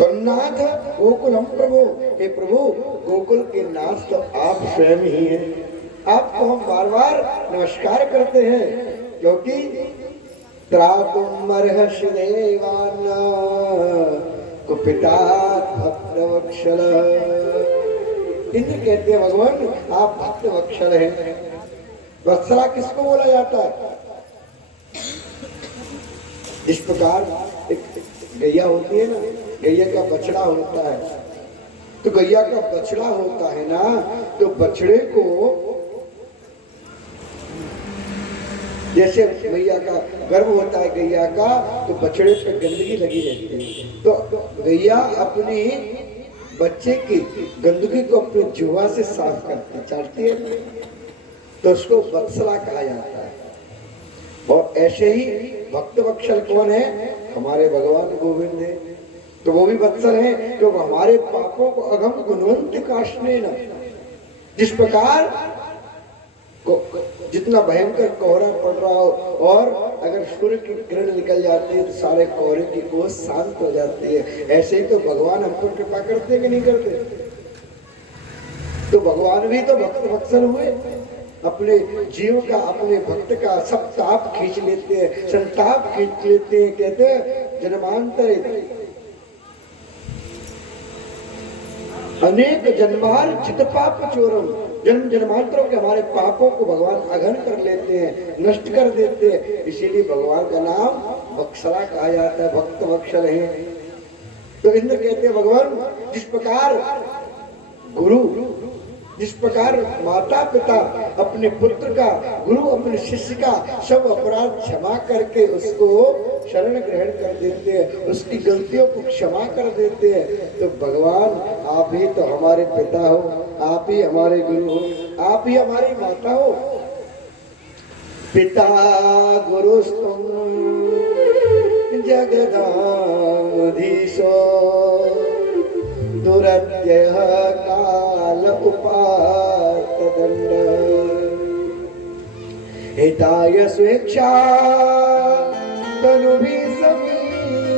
तो नाथ गोकुलम प्रभु, हे प्रभु गोकुल के नाथ तो आप स्वयं ही हैं। आपको हम बार बार नमस्कार करते हैं, क्योंकि त्रातुमर्हसि देवान् कुपितात् भक्तवत्सल। इंद्र कहते हैं भगवान आप भक्तवत्सल हैं। वत्सला किसको बोला जाता है? इस प्रकार एक गैया होती है ना, गैया का बछड़ा होता है, तो गैया का बछड़ा होता है ना, तो बछड़े को जैसे गैया का गर्भ होता है गैया का, तो बछड़े पे गंदगी लगी रहती है, तो गैया अपनी बच्चे की गंदगी को अपने जुआ से साफ करती चाहती है, तो उसको वत्सला कहा जाता है। और ऐसे ही भक्त वत्सल कौन है? हमारे भगवान गोविंद है। तो वो भी वत्सल है क्योंकि हमारे पापों को अगम गुणवंत काशने न, जिस प्रकार जितना भयंकर कोहरा पड़ रहा हो और अगर सूर्य की किरण निकल जाती है तो सारे कोहरे की ओस शांत हो जाती है, ऐसे ही तो भगवान हम पर कृपा करते कि नहीं करते? तो भगवान भी तो भक्त वत्सल हुए, अपने जीव का अपने भक्त का सब ताप खींच लेते हैं, संताप खींच लेते हैं। कहते हैं जन्मांतर अनेक जन्मार चित पाप चोरम, जन्म जन्मांतरों के हमारे पापों को भगवान अघन कर लेते हैं, नष्ट कर देते हैं। इसीलिए भगवान का नाम वत्सला कहा जाता है, भक्त वत्सल है। तो इंद्र कहते हैं भगवान जिस प्रकार गुरु, जिस प्रकार माता पिता अपने पुत्र का, गुरु अपने शिष्य का सब अपराध क्षमा करके उसको शरण ग्रहण कर देते हैं, उसकी गलतियों को क्षमा कर देते हैं, तो भगवान आप ही तो हमारे पिता हो, आप ही हमारे गुरु हो, आप ही हमारी माता हो। पिता गुरुस्तुम जगदाधीशो दुरत्यः काल उपात दंड हिताय स्वेच्छा तनुभी समीहसे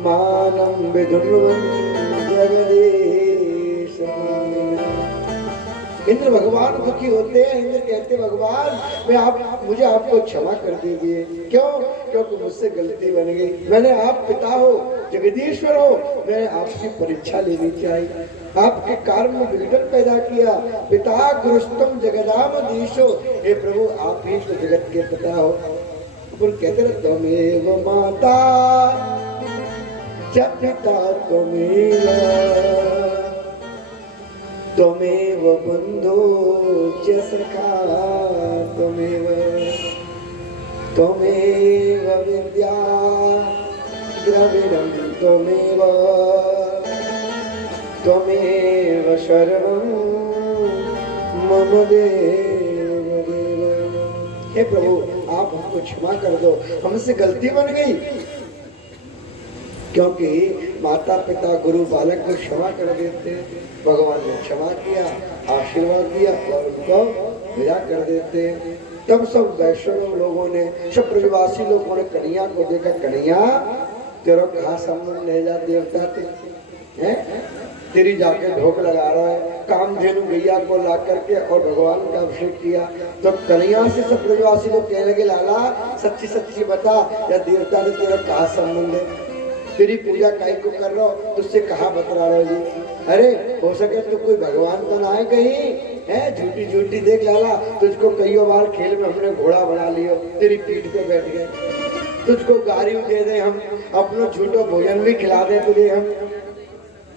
मानं विधुर्वन् जगदीश। इंद्र भगवान दुखी होते हैं। इंद्र कहते भगवान मुझे आपको क्षमा कर दीजिए। क्यों? क्योंकि मुझसे गलती बन गई। मैंने आप पिता हो, जगदीश्वर हो, मैंने आपकी परीक्षा लेनी चाहिए, आपके कारण में विघटन पैदा किया। पिता गुरुस्तम जगदामधीशो, हे प्रभु आप ही तो जगत के पिता हो। पर कहते रहे त्वमेव माता च पिता त्वमेव, त्वमेव बंधो च सखा त्वमेव, त्वमेव विद्या द्रविणं त्वमेव, त्वमेव सर्वं मम देव देव। हे प्रभु आप हमको क्षमा कर दो, हमसे गलती बन गई। क्योंकि माता पिता गुरु बालक को क्षमा कर देते, भगवान ने क्षमा किया, आशीर्वाद दिया और उनको विदा कर देते। तब सब वैष्णव लोगों ने, सब ब्रजवासी लोगों ने कन्हैया को देखा, कन्हैया तेरा कहाँ संबंध ले जा देवता हैं, तेरी जाके ढोक लगा रहा है। कामधेनु गैया को ला करके और भगवान का अभिषेक किया। तो कन्हैया से सब ब्रजवासी लोग कहने लगे लाला सच्ची सच्ची बता, या देवता ने तेरा कहाँ संबंध है, तेरी पूजा काहे को कर रहा हो, तुझसे कहाँ बतरा रहा जी? अरे हो सके तो कोई भगवान का ना है कहीं है, झूठी झूठी देख लाला, तुझको कई बार खेल में हमने घोड़ा बना लियो, तेरी पीठ पे बैठ गए, तुझको गाड़ी दे दे, हम अपना झूठो भोजन भी खिला दे तुझे हम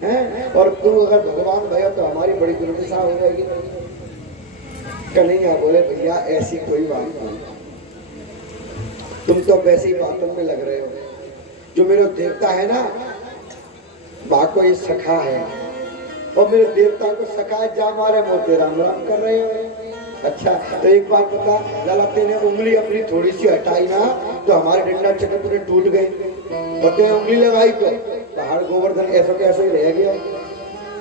हैं, और तू अगर भगवान भैया तो हमारी बड़ी दुर्दशा हो जाएगी। कन्हैया बोले भैया ऐसी कोई बात नहीं, तुम तो वैसी बातों में लग रहे हो। जो मेरे देवता है ना, बाको ये सखा है, और मेरे देवता को सखा जा मारे मोते राम राम कर रहे हो। अच्छा तो एक बात बता लाला, तेने उंगली अपनी थोड़ी सी हटाई ना तो हमारे डंडा चक्र पूरे टूट गए, और तेने उंगली लगाई तो पहाड़ गोवर्धन ऐसा कैसे ही रह गया।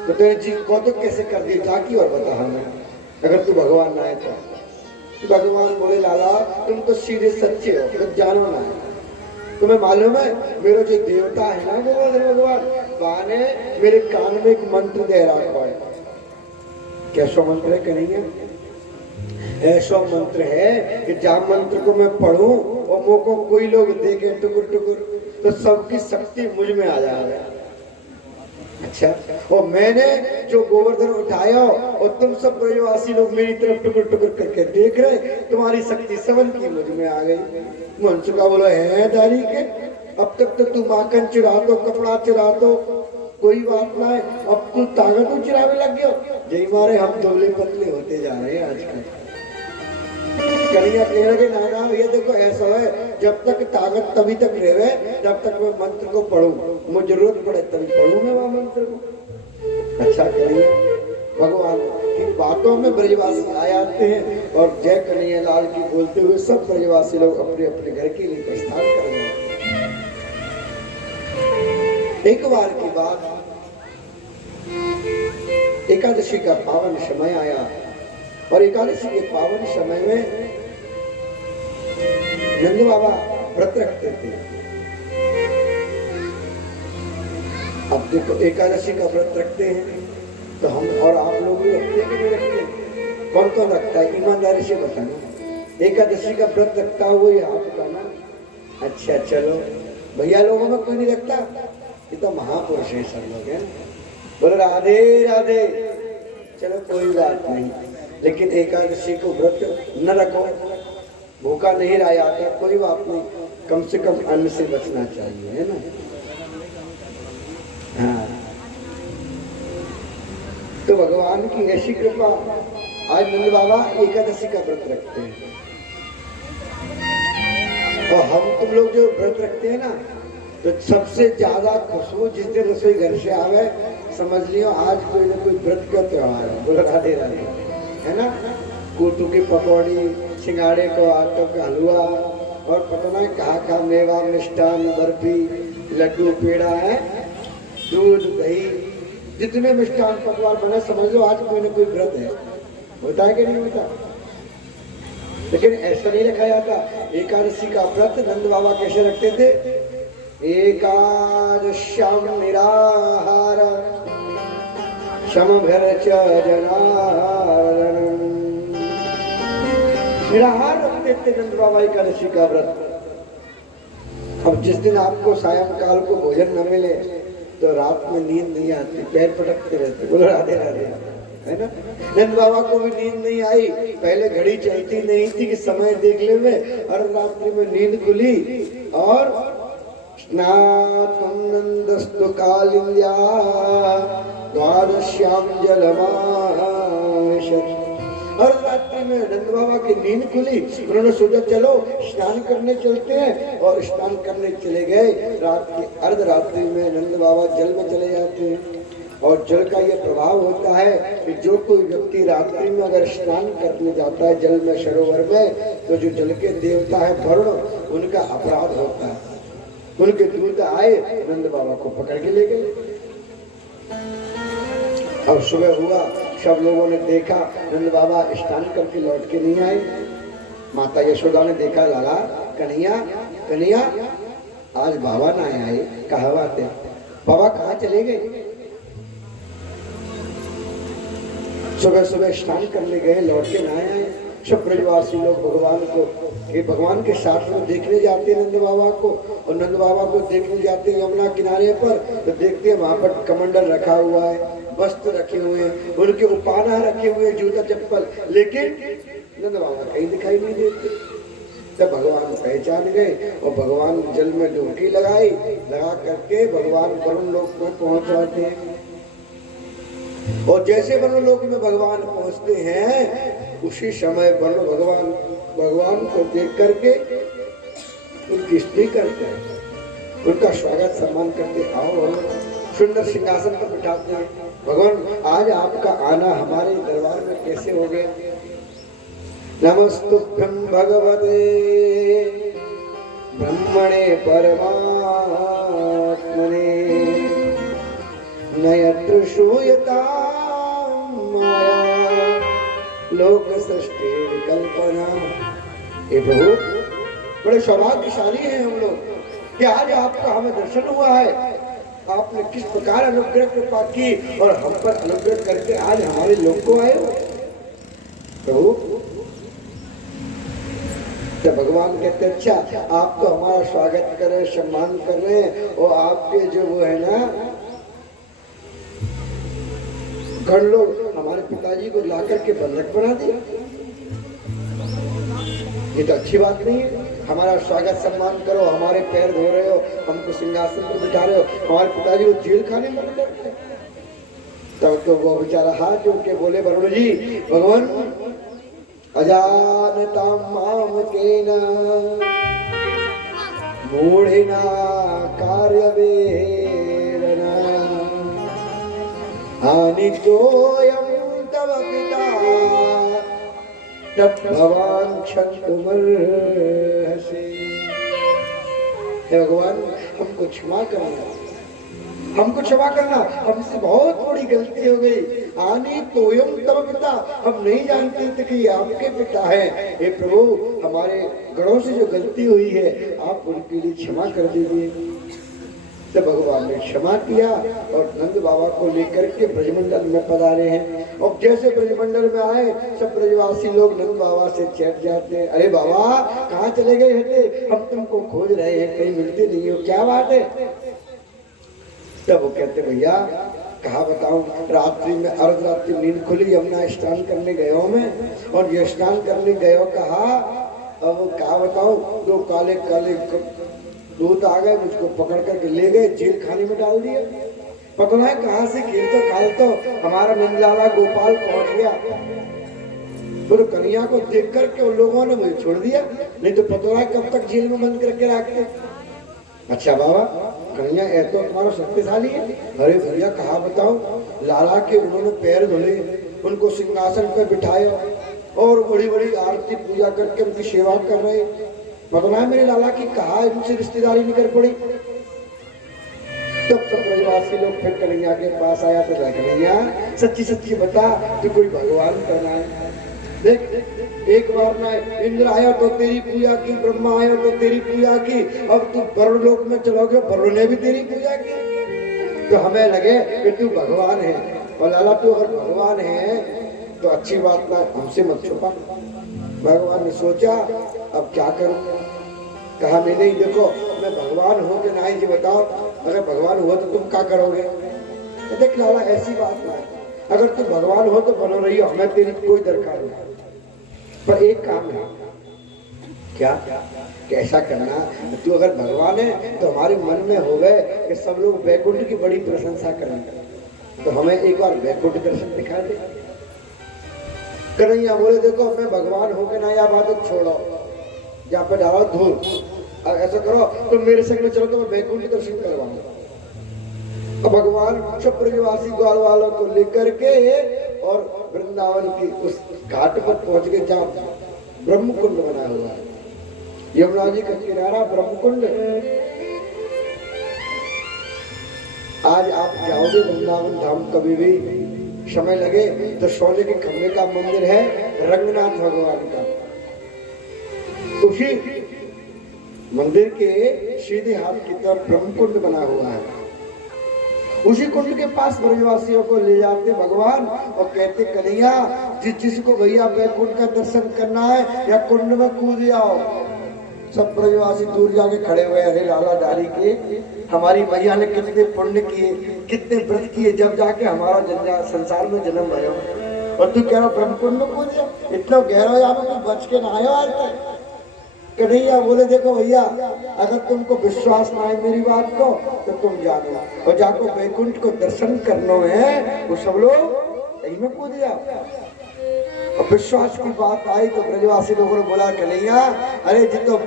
तो तेरे जी को तो कैसे कर दी ताकि, और बता हमें अगर तू भगवान ना है तो। भगवान बोले लाला तुम तो सीधे सच्चे हो, तो जानो ना है, तुम्हें मालूम है मेरा जो देवता है ना गोवर्धन भगवान वहां ने मेरे कान में एक मंत्र दे रखा है। कैसा मंत्र है कन्हैया? ऐसा मंत्र है कि जब मंत्र को मैं पढ़ूं और मुझको कोई लोग देखे टुकुर टुकुर तो सबकी शक्ति मुझ में आ जाए। अच्छा, और मैंने जो गोवर्धन उठाया और तुम सब ब्रजवासी लोग मेरी तरफ टुकुर टुकुर करके देख रहे, तुम्हारी शक्ति सबन की मुझ में आ गई। मनसुखा बोला है दारी के अब तक तो तू माखन चुरा दो, कपड़ा चुरा दो, कोई बात ना है, अब तू ताकत चुरावे लग गया। जय मारे हम दुबले पतले होते जा रहे हैं आजकल। कन्हैया कहने लगे नाना ये देखो ऐसा है जब तक ताकत तभी तक रहे जब तक मैं मंत्र को पढ़ूं, मुझे जरूरत पड़े तभी पढ़ूं मैं वह मंत्र को। अच्छा कन्हैया भगवान की बातों में ब्रजवासी आ जाते हैं और जय कन्हैया लाल की बोलते हुए सब ब्रजवासी लोग अपने अपने घर के लिए प्रस्थान कर रहे हैं। एक बार की बात, एकादशी का पावन समय आया और एकादशी के पावन समय में नंद बाबा व्रत रखते थे। अब देखो एकादशी का व्रत रखते हैं तो हम और आप लोग भी रखते हैं कि नहीं रखते? कौन कौन रखता है ईमानदारी से बताना। एकादशी का व्रत रखता हुआ ये आप बताना। अच्छा चलो भैया लोगों में कोई नहीं रखता, ये तो महापुरुष है सब लोग हैं। बोलो राधे राधे। चलो कोई बात नहीं, लेकिन एकादशी को व्रत न रखो, भूखा नहीं रह जाता, कोई बात नहीं, कम से कम अन्न से बचना चाहिए, है ना। हाँ तो भगवान की ऐसी कृपा, आज नंद बाबा एकादशी का व्रत रखते हैं और हम तुम लोग जो व्रत रखते हैं ना तो सबसे ज्यादा खुशबू जिस दिन रसोई घर से आवे समझ लियो आज कोई ना कोई व्रत का त्योहार है। बोलो राधे राधे, है ना। कूटू की पकौड़ी, सिंगाड़े को आटो का हलवा और पता ना कहा मेवा मिष्ठान बर्फी लड्डू पेड़ा है, दूध दही, जितने मिष्ठान पकवान बने समझ लो आज कोई ना कोई व्रत है। होता है कि नहीं होता? लेकिन ऐसा नहीं रखा जाता। एकादशी का व्रत नंद बाबा कैसे रखते थे? एकादश्याम निराहार समभर च जनार्दन। निराहार रखते थे नंद बाबा एकादशी का व्रत। अब जिस दिन आपको सायंकाल को भोजन न मिले तो रात में नींद नहीं आती, पैर पटकते रहते। बोलो राधे राधे, है ना। नंद बाबा को भी नींद नहीं आई, पहले घड़ी चलती नहीं थी कि समय देख ले में, और रात्रि में नींद खुली और स्नातुं नंदस्तु कालिंद्या द्वादश्याम जलमाशत्। और रात्रि में नंद बाबा की नींद खुली, उन्होंने सोचा चलो स्नान करने चलते हैं और स्नान करने चले गए। रात की अर्धरात्रि में नंद बाबा जल में चले जाते हैं और जल का यह प्रभाव होता है कि जो कोई व्यक्ति रात्रि में अगर स्नान करने जाता है जल में सरोवर में तो जो जल के देवता है वरुण, उनका अपराध होता है। उनके दूत आए नंद बाबा को पकड़ के ले गए। और सुबह हुआ, सब लोगों ने देखा नंद बाबा स्नान करके लौट के नहीं आए। माता यशोदा ने देखा, लाला कन्हैया कन्हैया आज बाबा ना आए, कहा बात है, बाबा कहाँ चले गए? सुबह सुबह स्नान करने गए, लौट के ना आए। सब ब्रजवासी लोग भगवान के साथ में देखने जाते नंद बाबा को, और नंद बाबा को देखने जाते यमुना किनारे पर तो देखते हैं वहां पर कमंडल रखा हुआ है, वस्त्र रखे हुए हैं, उनके उपाना रखे हुए, जूता चप्पल, लेकिन नंद बाबा कहीं दिखाई नहीं देते। तब भगवान पहचान गए और भगवान जल में डुबकी लगाई, लगा करके भगवान वरुण लोक में पहुंच जाते हैं। और जैसे वरुण लोक में भगवान पहुंचते हैं उसी समय वरुण भगवान को देख करके उनकी स्तुति करते हैं, उनका स्वागत सम्मान करते, आओ सुंदर सिंहासन पर बिठाते हैं। भगवान आज आपका आना हमारे दरबार में कैसे हो गया? नमस्तुभ्यं भगवते ब्रह्मणे परमात्मने न यत्र श्रूयता माया लोक सृष्टि कल्पना। हे प्रभु, बड़े सौभाग्यशाली हैं हम लोग कि आज आपका हमें दर्शन हुआ है, आपने किस प्रकार अनुग्रह कृपा की और हम पर अनुग्रह करके आज हमारे लोग को आए हो प्रभु। तो भगवान कहते अच्छा आप तो हमारा स्वागत कर रहे, सम्मान कर रहे हैं, और आपके जो वो है ना गण लोग हमारे पिताजी को लाकर के बंधक बना दिया, ये तो अच्छी बात नहीं है। हमारा स्वागत सम्मान करो, हमारे पैर धो रहे हो, हमको सिंहासन पर बिठा रहे हो, हमारे पिताजी को जेल खाने में बंद करते हैं। तब तो वो बेचारा हाथ जोड़ के बोले वरुण जी भगवान अजानतां माम केन मूढ़िना कार्यवेदना हानितोऽयं तव पिता तत् भवान् क्षन्तुमर्हसि। हे भगवान हमको क्षमा करना, हमको क्षमा करना, हमसे बहुत बड़ी गलती हो गई। आनी तोयम तव पिता, हम नहीं जानते थे कि ये आपके पिता हैं। हे प्रभु हमारे गणों से जो गलती हुई है आप उनके लिए क्षमा कर दीजिए। तो भगवान ने क्षमा किया और नंद बाबा को लेकर के ब्रजमंडल में पधारे हैं। और जैसे ब्रजमंडल में आए सब ब्रजवासी लोग नंद बाबा से चैट जाते हैं, अरे बाबा कहाँ चले गए थे, हम तुमको खोज रहे हैं, कहीं मिलते नहीं हो, क्या बात है। तब वो कहते भैया कहा बताऊं, रात्रि में अर्धरात्रि नींद खुली, यमुना स्नान करने गयो मैं, और ये स्नान करने गयो कहा, अब कहा बताऊं दो काले काले दूत आ गए, मुझको पकड़ करके ले गए, जेल खाने में डाल दिया। पता नहीं कहाँ से खेल तो खाल तो हमारा नंदलाला गोपाल पहुंच गया, फिर कन्हैया को देख करके उन लोगों ने मुझे छोड़ दिया, नहीं तो पता नहीं कब तक जेल में बंद करके रखते। अच्छा बाबा कन्हैया ऐ तो तुम्हारा शक्तिशाली है। अरे भैया कहा बताओ, लाला के उन्होंने पैर धुले, उनको सिंहासन पर बिठाया और बड़ी बड़ी आरती पूजा करके उनकी सेवा कर रहे। पता है मेरे लाला की कहा इनसे रिश्तेदारी निकल पड़ी। तब सब ब्रजवासी लोग फिर कन्हैया के पास आया तो कन्हैया सच्ची सच्ची बता तू कोई भगवान करना है। देख एक बार ना इंद्र आया तो तेरी पूजा की, ब्रह्मा आया तो तेरी पूजा की, अब तू वरुण लोक में चलोगे, वरुण ने भी तेरी पूजा की। तो हमें लगे कि तू भगवान है, और लाला तू अगर भगवान है तो अच्छी बात ना हमसे मत छुपा। भगवान ने सोचा अब क्या करूं, कहा नहीं नहीं देखो मैं भगवान हूं कि नहीं जी बताओ, अगर भगवान हुआ तो तुम क्या करोगे। तो देख लाला ऐसी बात ना है, अगर तुम भगवान हो तो बनो रही हो, हमें तेरी कोई दरकार नहीं, पर एक काम है। क्या कैसा करना, तू अगर भगवान है तो हमारे मन में हो गए कि सब लोग वैकुंठ की बड़ी प्रशंसा करेंगे, तो हमें एक बार वैकुंठ दर्शन दिखा दे। कन्हैया बोले देखो मैं भगवान हूं कि ना, या बात छोड़ो, जहाँ पे डालो धूल, ऐसा करो तो मेरे संग में चलो तो मैं वैकुंठ दर्शन करवाऊंगा। तो भगवान सब ब्रजवासी ग्वाल वालों को लेकर के और वृंदावन की उस घाट पर पहुंच गए जहाँ ब्रह्मकुंड बना हुआ है, यमुना जी का किनारा ब्रह्मकुंड। आज आप जाओगे वृंदावन धाम, कभी भी समय लगे तो सोने के खंबे का मंदिर है रंगनाथ भगवान का, उसी मंदिर के सीधे हाथ की तरफ ब्रह्मकुंड बना हुआ है। उसी कुंड के पास ब्रजवासियों को ले जाते भगवान और कहते कन्हैया जिसको भैया वैकुंठ का दर्शन करना है या कुंड में कूद जाओ। सब ब्रजवासी दूर जाके खड़े हुए, अरे लाला डाली के हमारी मैया ने कितने पुण्य किए, कितने व्रत किए, जब जाके हमारा जन्म संसार में जन्म भयो, और तू कह रहा ब्रह्मकुंड में कूद जा, इतना गहरा यहाँ में तू बच के ना आयो आज तक। कन्हैया बोले देखो भैया अगर तुमको विश्वास ना है मेरी बात को तो तुम जानो, और जाको वैकुंठ को दर्शन करना है वो सब लोग यही में कूद जाओ। और विश्वास की बात आई तो ब्रजवासी लोगों ने बोला कन्हैया अरे जितो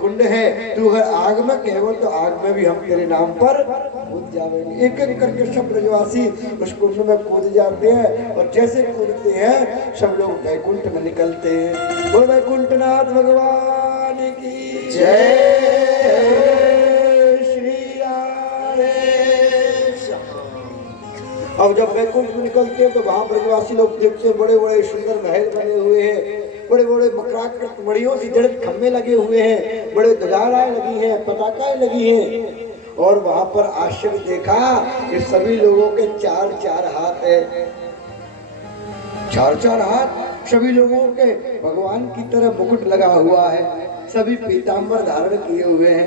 कुंड है तू अगर आग में कहो तो आग में भी हम तेरे नाम पर कूद जाएंगे। एक एक करके सब ब्रजवासी उस कुंड में कूद जाते हैं, और जैसे कूदते हैं सब लोग वैकुंठ में निकलते हैं। बोल वैकुंठनाथ भगवान की जय। अब जब वैकुंठ में निकलते हैं तो वहां ब्रजवासी लोग देखते हैं बड़े बड़े सुंदर महल बने हुए हैं, बड़े बड़े मकराकृत मड़ियों से जड़े खम्भे लगे हुए हैं, बड़े ध्वजाएं लगी हैं, पताकाएं लगी हैं। और वहां पर आश्चर्य देखा कि सभी लोगों के 4-4 हाथ है, 4-4 हाथ सभी लोगों के भगवान की तरह मुकुट लगा हुआ है, सभी पीतांबर धारण किए हुए हैं,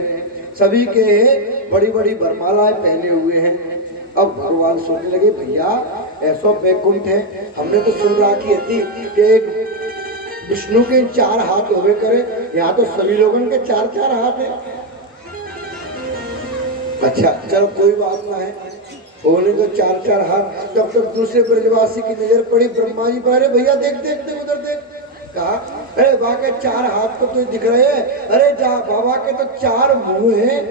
सभी के बड़ी बड़ी वरमालाएं पहने हुए हैं। अब भगवान सोचने लगे भैया ऐसा वैकुंठ है, हमने तो सुन रखी थी कि एक विष्णु के 4 हाथ होवे करे, यहाँ तो सभी लोगों के 4-4 हाथ है। अच्छा चलो कोई बात ना है, होने तो 4-4 हाथ। तब तक दूसरे ब्रजवासी की नजर पड़ी ब्रह्मा जी पर, अरे भैया देख देख देख उधर देख। कहा अरे बाके 4 हाथ तो तुझे दिख रहे हैं, अरे जा बाबा के तो 4 मुंह हैं।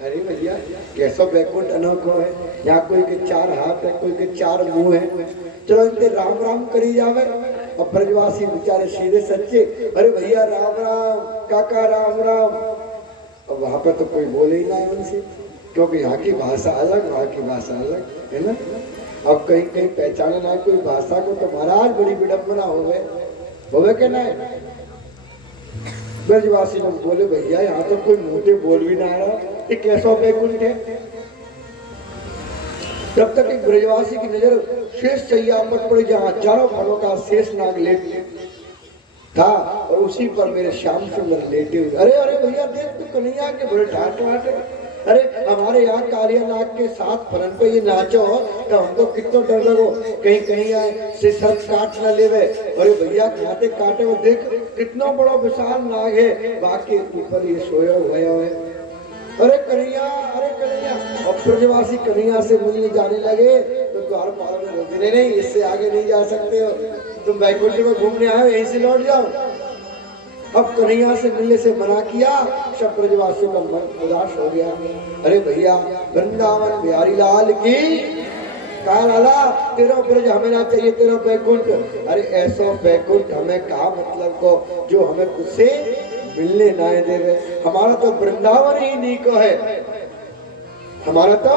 अरे भैया कैसा वैकुंठ अनोखो है, यहाँ कोई के 4 हाथ है, कोई के 4 मुंह है। चलो इनके राम राम करी जावे। और ब्रजवासी बेचारे सीधे सच्चे, अरे भैया राम राम, काका राम राम। अब वहां पर तो कोई बोले ही ना उनसे, क्योंकि यहाँ की भाषा अलग, वहाँ की भाषा अलग है ना। अब कहीं कहीं पहचाने ना कोई भाषा को तो महाराज बड़ी विडम्बना हो गए के ना। ब्रजवासी लोग बोले भैया यहाँ तो कोई मुंह बोल भी ना रहा, ये कैसा वैकुंठ है। तब तक एक ब्रजवासी की नजर शेष सैया पर पड़ी, जहाँ हजारों फलों का शेष नाग लेटे था और उसी पर मेरे श्याम सुंदर लेटे हुए। अरे अरे भैया देख तू कन्हैया के बड़े ठाट ठाट है, अरे हमारे यहाँ कालिया नाग के 7 फरन पे ये नाचो तो हमको कितना डर लगो कहीं कहीं आए से सर काट न लेवे। अरे भैया खाते काटे वो देख कितना बड़ा विशाल नाग है, बाकी ऊपर ये सोया हुआ है। अरे कन्हैया, अरे कन्हैया। और ब्रजवासी कन्हैया से मिलने जाने लगे तो द्वारपाल ने रोक दिया, नहीं इससे आगे नहीं जा सकते हो, तुम वैकुंठ में घूमने आए यहीं से लौट जाओ। अब कन्हैया से मिलने से मना किया, सब ब्रजवासियों का मन उदास हो गया। अरे भैया वृंदावन बिहारी लाल की कहा लाला तेरा ब्रज हमें ना चाहिए, तेरा वैकुंठ। अरे ऐसा वैकुंठ हमें कहा मतलब को जो हमें उससे मिलने ना देवे, हमारा तो वृंदावन ही नीको है, हमारा तो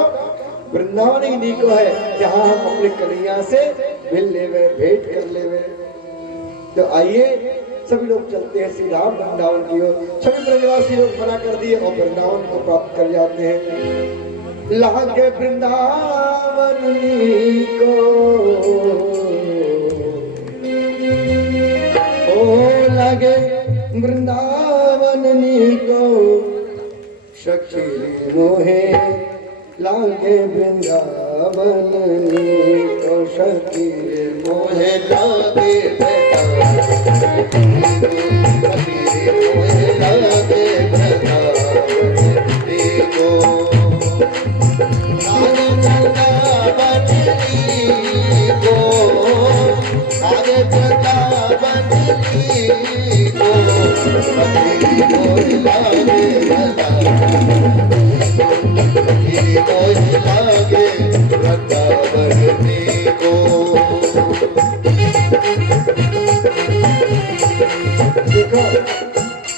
वृंदावन ही नीको है, जहाँ हम अपने कन्हैया से मिल लेवे, भेंट कर लेवे। तो आइए सभी लोग चलते हैं सीधा वृंदावन की ओर। सभी ब्रजवासी लोग मना कर दिए और वृंदावन को प्राप्त कर जाते हैं। लागे वृंदावन को ओ लागे वृंदावन को सखी मोहे, लागे वृंदावन को सखी मोहे, लागे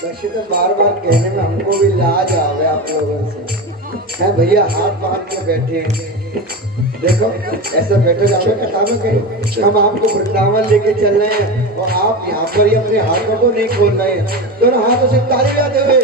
वैसे तो बार बार कहने में हमको भी लाज आ गया आप लोगों से, है भैया हाथ बांध के बैठे हैं। देखो ऐसा बैठे जाओगे कथा में कहीं, हम आपको वृंदावन लेके चल रहे हैं और आप यहाँ पर ही अपने हाथों को नहीं खोल रहे हैं। दोनों हाथों से ताली बजाते हुए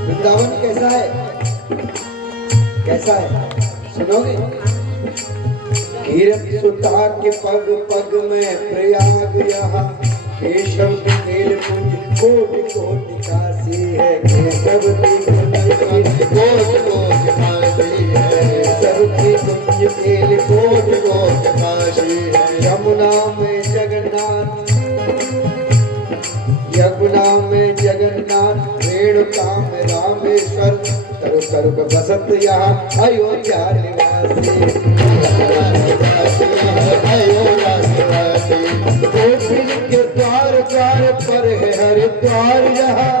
वृंदावन कैसा है? कैसा है सुनोगे? कीरत सुता के पग पग में प्रयाग यहाँ, केशव के खेल कुंज कोटि कोटि काशी है। केशव की कुंज कोटि कोटि काशी है। केशव की कुंज खेल कोटि कोटि काशी है। यमुना में जगन्नाथ, यमुना में जगन्नाथ, रेणुका में रामेश्वर, तरु तरु बसत यहाँ अयोध्या निवासी। गोपीन के द्वार द्वार पर है हरिद्वार यहाँ,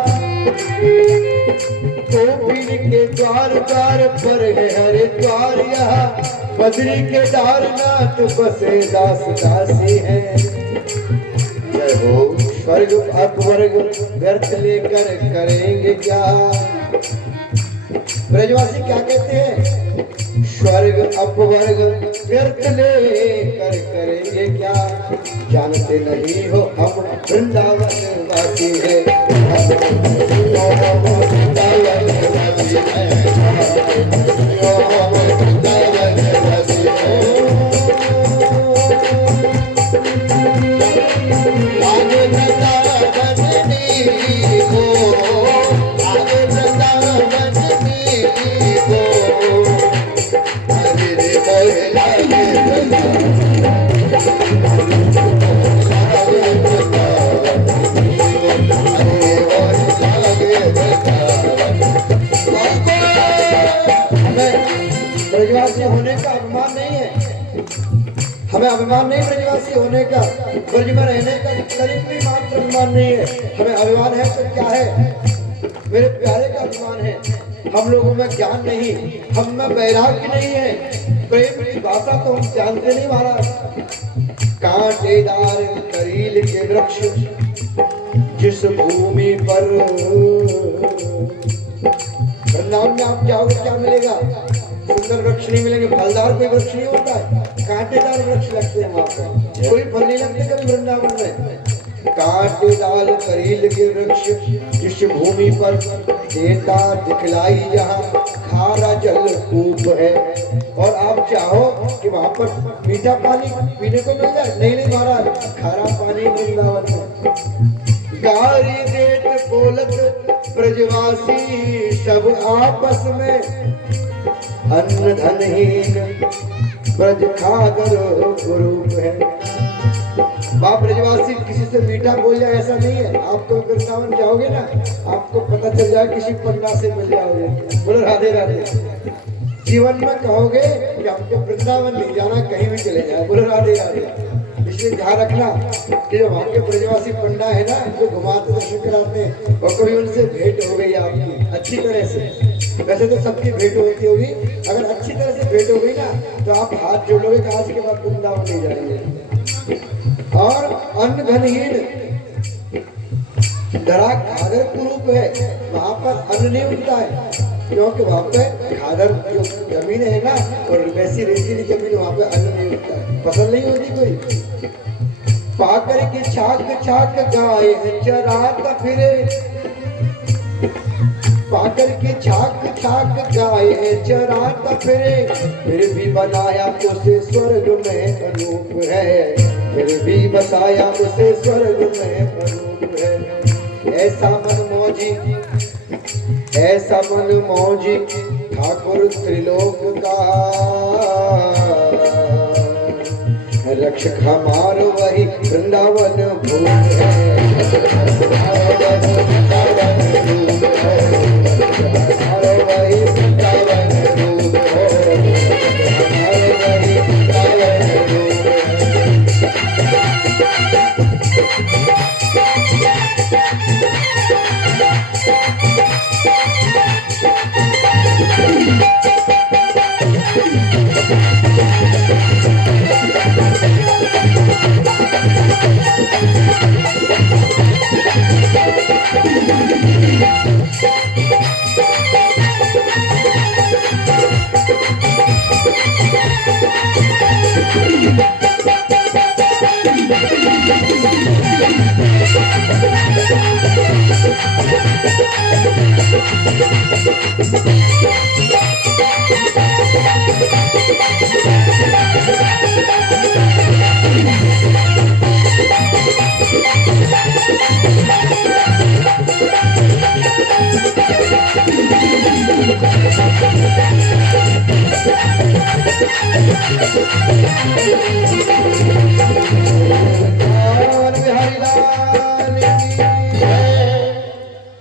गोपीन के द्वार द्वार पर है हरिद्वार यहाँ। बद्री के दारनाथ बसे दास दासी है। जय हो स्वर्ग अपवर्ग व्यर्थ लेकर करेंगे क्या? ब्रजवासी क्या कहते हैं? स्वर्ग अपवर्ग व्यर्थ लेकर करेंगे क्या? जानते नहीं हो हम वृंदावन वासी है। ब्रजवासी होने का अभिमान नहीं है, हमें अभिमान नहीं ब्रजवासी होने का, ब्रज में रहने का करीब भी मात्र अभिमान नहीं है। हमें अभिमान है तो क्या है? मेरे प्यारे का अभिमान है। हम लोगों में ज्ञान नहीं, हम में वैराग्य नहीं है। प्रेम की भाषा तो हम जानते नहीं महाराज। कांटेदार करील के वृक्ष जिस भूमि पर, वृंदावन में आप जाओगे क्या मिलेगा? सुंदर वृक्ष नहीं मिलेंगे, फलदार कोई वृक्ष नहीं होता है, कांटेदार वृक्ष लगते हैं वहां पर। कोई फल नहीं लगते कभी वृंदावन में। कांटेदार करील के वृक्ष जिस भूमि पर देता दिखलाई जहाँ, खारा जल कूप है। और आप चाहो कि वहां पर मीठा पानी पीने को मिल जाए? नहीं नहीं महाराज, खारा पानी वृंदावन में। गारी देत बोलत ब्रजवासी सब आपस में, अन्न धनहीन ब्रज खागर गुरूप है। बाप ब्रजवासी किसी से मीठा बोल जाए ऐसा नहीं है। आप तो वृंदावन जाओगे ना, आपको पता चल जाए किसी पंडा से मिल जाओगे। बोलो राधे राधे। जीवन में कहोगे कि हमको वृंदावन नहीं जाना, कहीं भी चले जाए। बोलो राधे राधे। इसलिए ध्यान रखना कि जो वहाँ के ब्रजवासी पंडा है ना, जो घुमाते दर्शन कराते हैं, और कभी उनसे भेंट हो गई आपकी अच्छी तरह से। वैसे तो सबकी भेंट होती होगी, अगर अच्छी तरह से भेंट हो गई ना तो आप हाथ जोड़ोगे कि आज के बाद वृंदावन नहीं जाएंगे। और अन्न धनहीन दरा खादर कुरूप है, वहां पर अन्न नहीं उगता है, क्योंकि वहां पे खादर जो जमीन है ना, और वैसी रेतीली जमीन, वहां पे अन्न नहीं उगता है, फसल नहीं होती कोई। पाकर की छाक छाक गाय चराता फिरे, पाकर की छाक छाक गाय चराता फिरे, फिर भी बनाया उसे स्वर्ग में अनूप है, फिर भी बताया उसे स्वर्ग में अनूप है। ऐसा मन मौजी ठाकुर त्रिलोक का, रक्षक हमारो वही वृंदावन भूम है,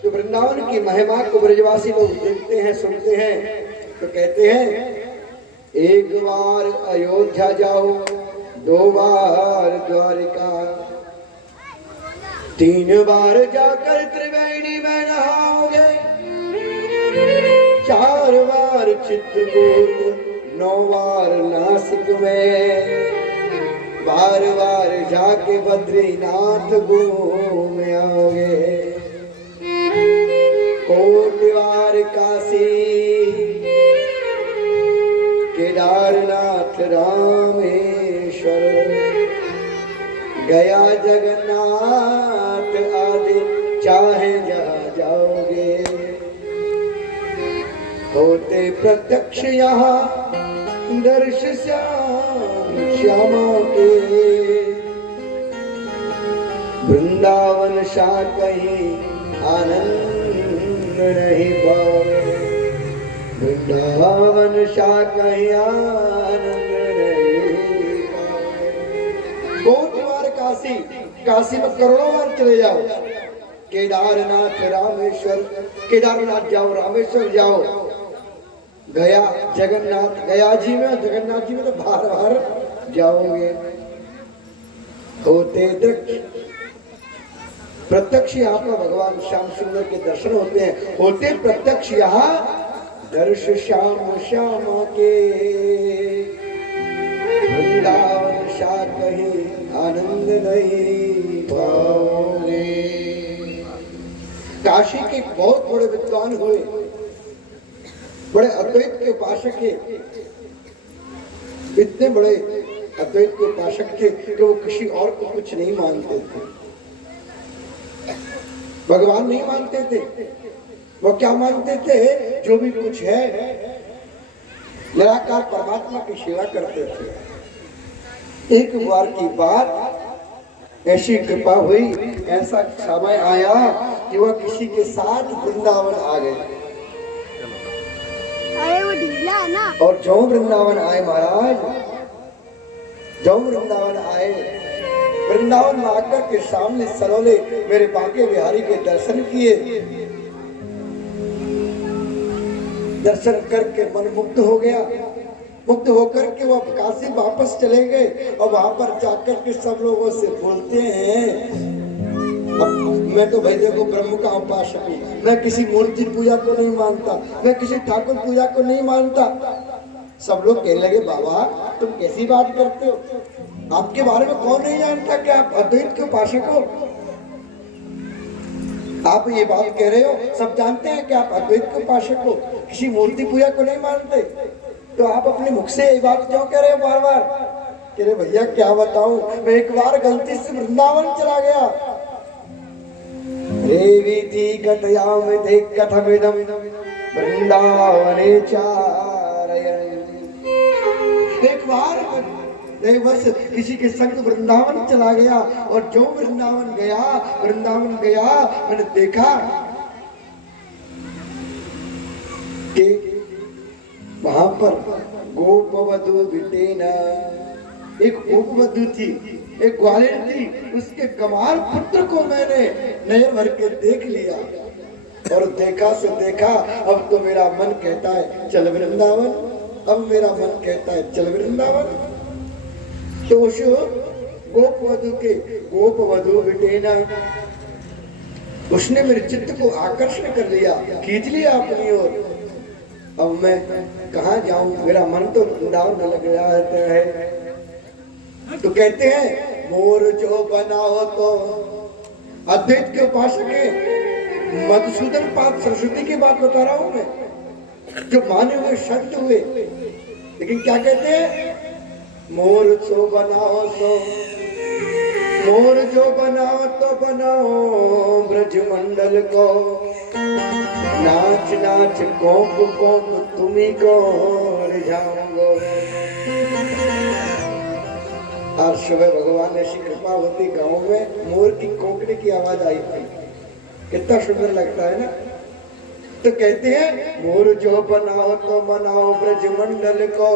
वृंदावन की महिमा को ब्रजवासी लोग देखते हैं, सुनते हैं, तो कहते हैं एक बार अयोध्या जाओ, दो बार द्वारिका, तीन बार जाकर त्रिवेणी में नहाओगे, चार बार चित्रकूट, 9 बार नासिक में, बार बार जाके बद्रीनाथ घूम आओगे, कोटिवार काशी, केदारनाथ रामेश्वर, गया जगन्नाथ आदि चाहे जहाँ जाओगे, होते प्रत्यक्ष यहाँ दर्श श्यामा के, वृंदावन शाह कहीं आनंद नहीं पावे, वृंदावन शाह कहीं आनंद नहीं पावे। बहुत बार काशी, काशी में करोड़ों बार चले जाओ, केदारनाथ रामेश्वर, केदारनाथ जाओ, रामेश्वर जाओ, गया जगन्नाथ, गया जी में, जगन्नाथ जी में तो बार बार जाओगे, होते प्रत्यक्ष यहाँ पर भगवान श्याम सुंदर के दर्शन होते हैं, होते प्रत्यक्ष यहाँ दर्श श्याम श्यामा के, वृंदावन शाह कहीं आनंद नहीं पाओगे। काशी के बहुत बड़े विद्वान हुए, बड़े अद्वैत के उपासक थे, इतने बड़े अद्वैत के उपासक थे कि वो किसी और को कुछ नहीं मानते थे, भगवान नहीं मानते थे, वो क्या मानते थे, जो भी कुछ है निराकार परमात्मा की सेवा करते थे। एक बार की बात, ऐसी कृपा हुई, ऐसा समय आया कि वह किसी के साथ वृंदावन आ गए, वो ढीला है ना। और जो वृंदावन आए महाराज, जो वृंदावन आए, वृंदावन में आकर के सामने सरोले मेरे बांके बिहारी के दर्शन किए, दर्शन करके मन मुक्त हो गया, मुक्त होकर के वो काशी वापस चले गए, और वहां पर जाकर के सब लोगों से बोलते हैं, मैं तो भाई देखो ब्रह्म का उपासक हूँ, मैं किसी मूर्ति पूजा को नहीं मानता, मैं किसी ठाकुर पूजा को नहीं मानता। सब लोग कहने लगे बाबा तुम कैसी बात करते हो, आपके बारे में कौन नहीं जानता कि आप अद्वैत के उपासक हो। आप ये बात कह रहे हो, सब जानते हैं कि आप अद्वैत के उपासक हो, किसी मूर्ति पूजा को नहीं मानते, तो आप अपने मुख से ये बात क्यों कह रहे हो बार बार? कह रहे भैया क्या बताऊं, मैं एक बार गलती से वृंदावन चला गया। रेवीति कथयामि ते कथमिदं वृंदावने चारयन्। एक बार नहीं, बस किसी के संग वृंदावन चला गया, और जो वृंदावन गया मैंने देखा कि वहां पर गोपवधू बिटेना, एक गोपवधू थी, एक ग्वालियर थी, उसके कमाल पुत्र को मैंने नजर भर के देख लिया, और देखा से देखा अब तो मेरा मन कहता है चल वृंदावन, अब मेरा मन कहता है चल वृंदावन। तो उस गोपवधू बिटेना, उसने मेरे चित्त को आकर्षण कर लिया, खींच लिया अपनी ओर। अब मैं कहाँ जाऊं, मेरा मन तो वृंदावन लग रहा है। तो कहते हैं मोर जो बनाओ, तो अद्वैत के उपासक है, मधुसूदन पाद सरस्वती की बात बता रहा हूं मैं, जो माने हुए शब्द हुए। लेकिन क्या कहते हैं, मोर जो बनाओ तो बनाओ ब्रजमंडल को, नाच नाच कोप तुम्ही को रिझाऊंगो। आज सुबह भगवान ने श्री कृपावती गांव में मोर की कोंकने की आवाज आई थी, कितना सुंदर लगता है ना। तो कहते हैं मोर जो बनाओ तो बनाओ ब्रजमंडल को,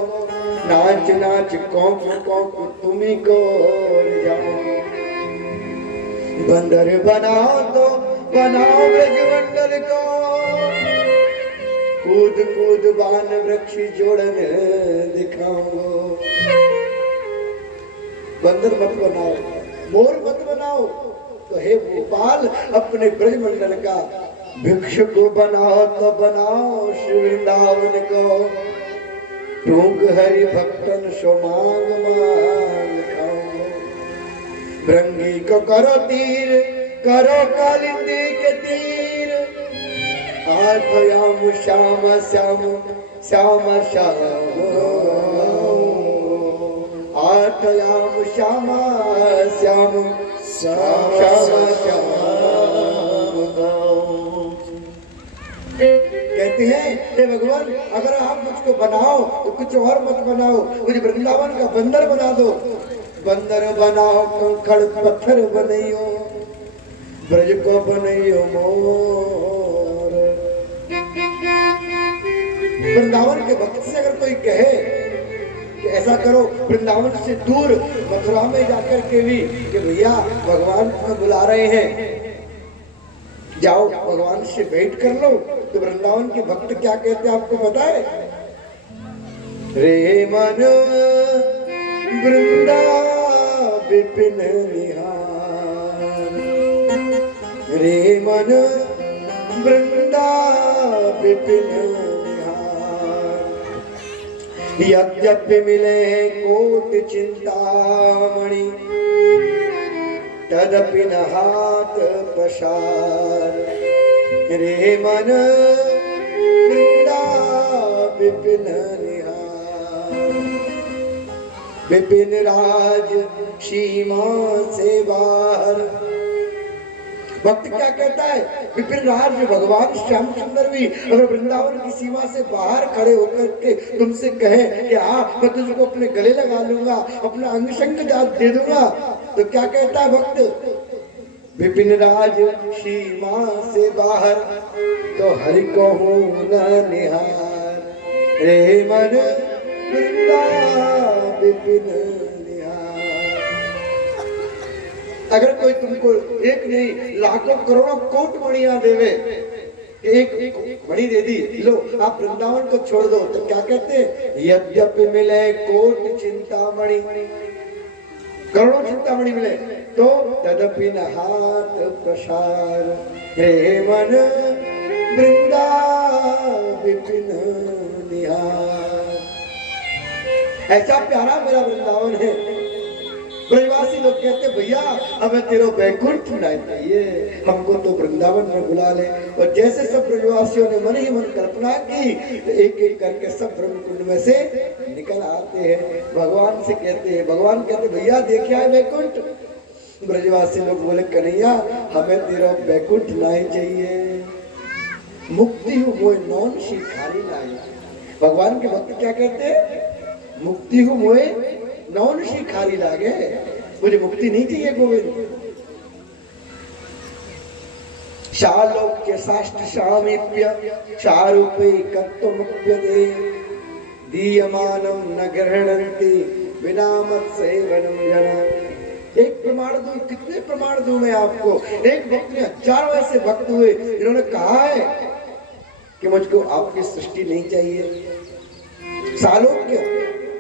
नाच नाच कोप तुम्ही को रिझाऊं। बंदर बनाओ तो बनाओ ब्रजमंडल को, कूद कूद बान वृक्ष जोड़न दिखाऊंगो। बंदर मत बनाओ, मोर मत बनाओ, तो हे गोपाल अपने ब्रजमंडल का भिक्षु को बनाओ तो बनाओ श्री वृंदावन को, टूक हरि भक्तन सो मांग मांग खाओ। भृंगी को करो तीर, करो कालिंदी के तीर, आठयाम श्याम श्याम श्याम श्याम, आठयाम श्याम श्याम श्याम श्याम। कहते हैं हे भगवान, अगर आप मुझको बनाओ तो कुछ और मत बनाओ, मुझे वृंदावन का बंदर बना दो। बंदर बनाओ कंकड़ पत्थर बनइयो, ब्रज को बनइयो मोर। वृंदावन के भक्त से अगर कोई कहे कि ऐसा करो, वृंदावन से दूर मथुरा में जाकर के भी कि भैया भगवान तुम्हें बुला रहे हैं, जाओ भगवान से भेंट कर लो, तो वृंदावन के भक्त क्या कहते हैं आपको पता है? रे मन वृंदा विपिन निहार, रे मन वृंदा विपिन निहार। यद्यपि मिले कोटि चिंतामणि, तदपि न हाथ पसार। रे मन वृंदा विपिन निहार, विपिन राज सीमा से बाहर। भक्त क्या कहता है? विपिन राज भगवान श्याम सुंदर भी अगर वृंदावन की सीमा से बाहर खड़े होकर के तुमसे कहे कि हाँ मैं तुझको अपने गले लगा लूंगा, अपना अंग संग दे दूंगा, तो क्या कहता है भक्त? विपिन राज सीमा से बाहर, तो हरि को हूं न निहार। रे मन वृंदा विपिन निहार। अगर कोई तुमको एक नहीं लाखों करोड़ों कोट मणियां देवे, एक मणि दे दी, लो आप वृंदावन को छोड़ दो, तो क्या कहते हैं? यद्यपि मिले कोट चिंतामणि, करोड़ों चिंतामणि मिले, तो तदपि न हाथ प्रसार। हे मन वृंदा विपिन निहार। ऐसा प्यारा मेरा वृंदावन है, ब्रजवासी लोग कहते भैया हमें तेरा वैकुंठ नहीं चाहिए, हमको तो वृंदावन में बुला ले। और जैसे सब ब्रजवासियों ने मन ही मन कल्पना की, तो एक एक करके सब ब्रह्मकुंड में से निकल आते हैं, भगवान से कहते हैं। भगवान कहते भैया देखिए है वैकुंठ। ब्रजवासी लोग बोले कन्हैया हमें तेरा वैकुंठ नहीं चाहिए, मुक्ति हो मोए नौन शिखारी लाए। भगवान के भक्त क्या कहते हैं, मुक्ति हो मोए नौन शिखारी लागे, मुझे मुक्ति नहीं चाहिए गोविंद। शालोक्य साष्ट शामीप्य चारुपे कत्वमुप्यते दीयमानं न गृह्णन्ति विना मत्सेवनं जना। एक प्रमाण दूं, कितने प्रमाण दूं मैं आपको। एक भक्त ने हजारों ऐसे भक्त हुए, इन्होंने कहा है कि मुझको आपकी सृष्टि नहीं चाहिए, सालोक्य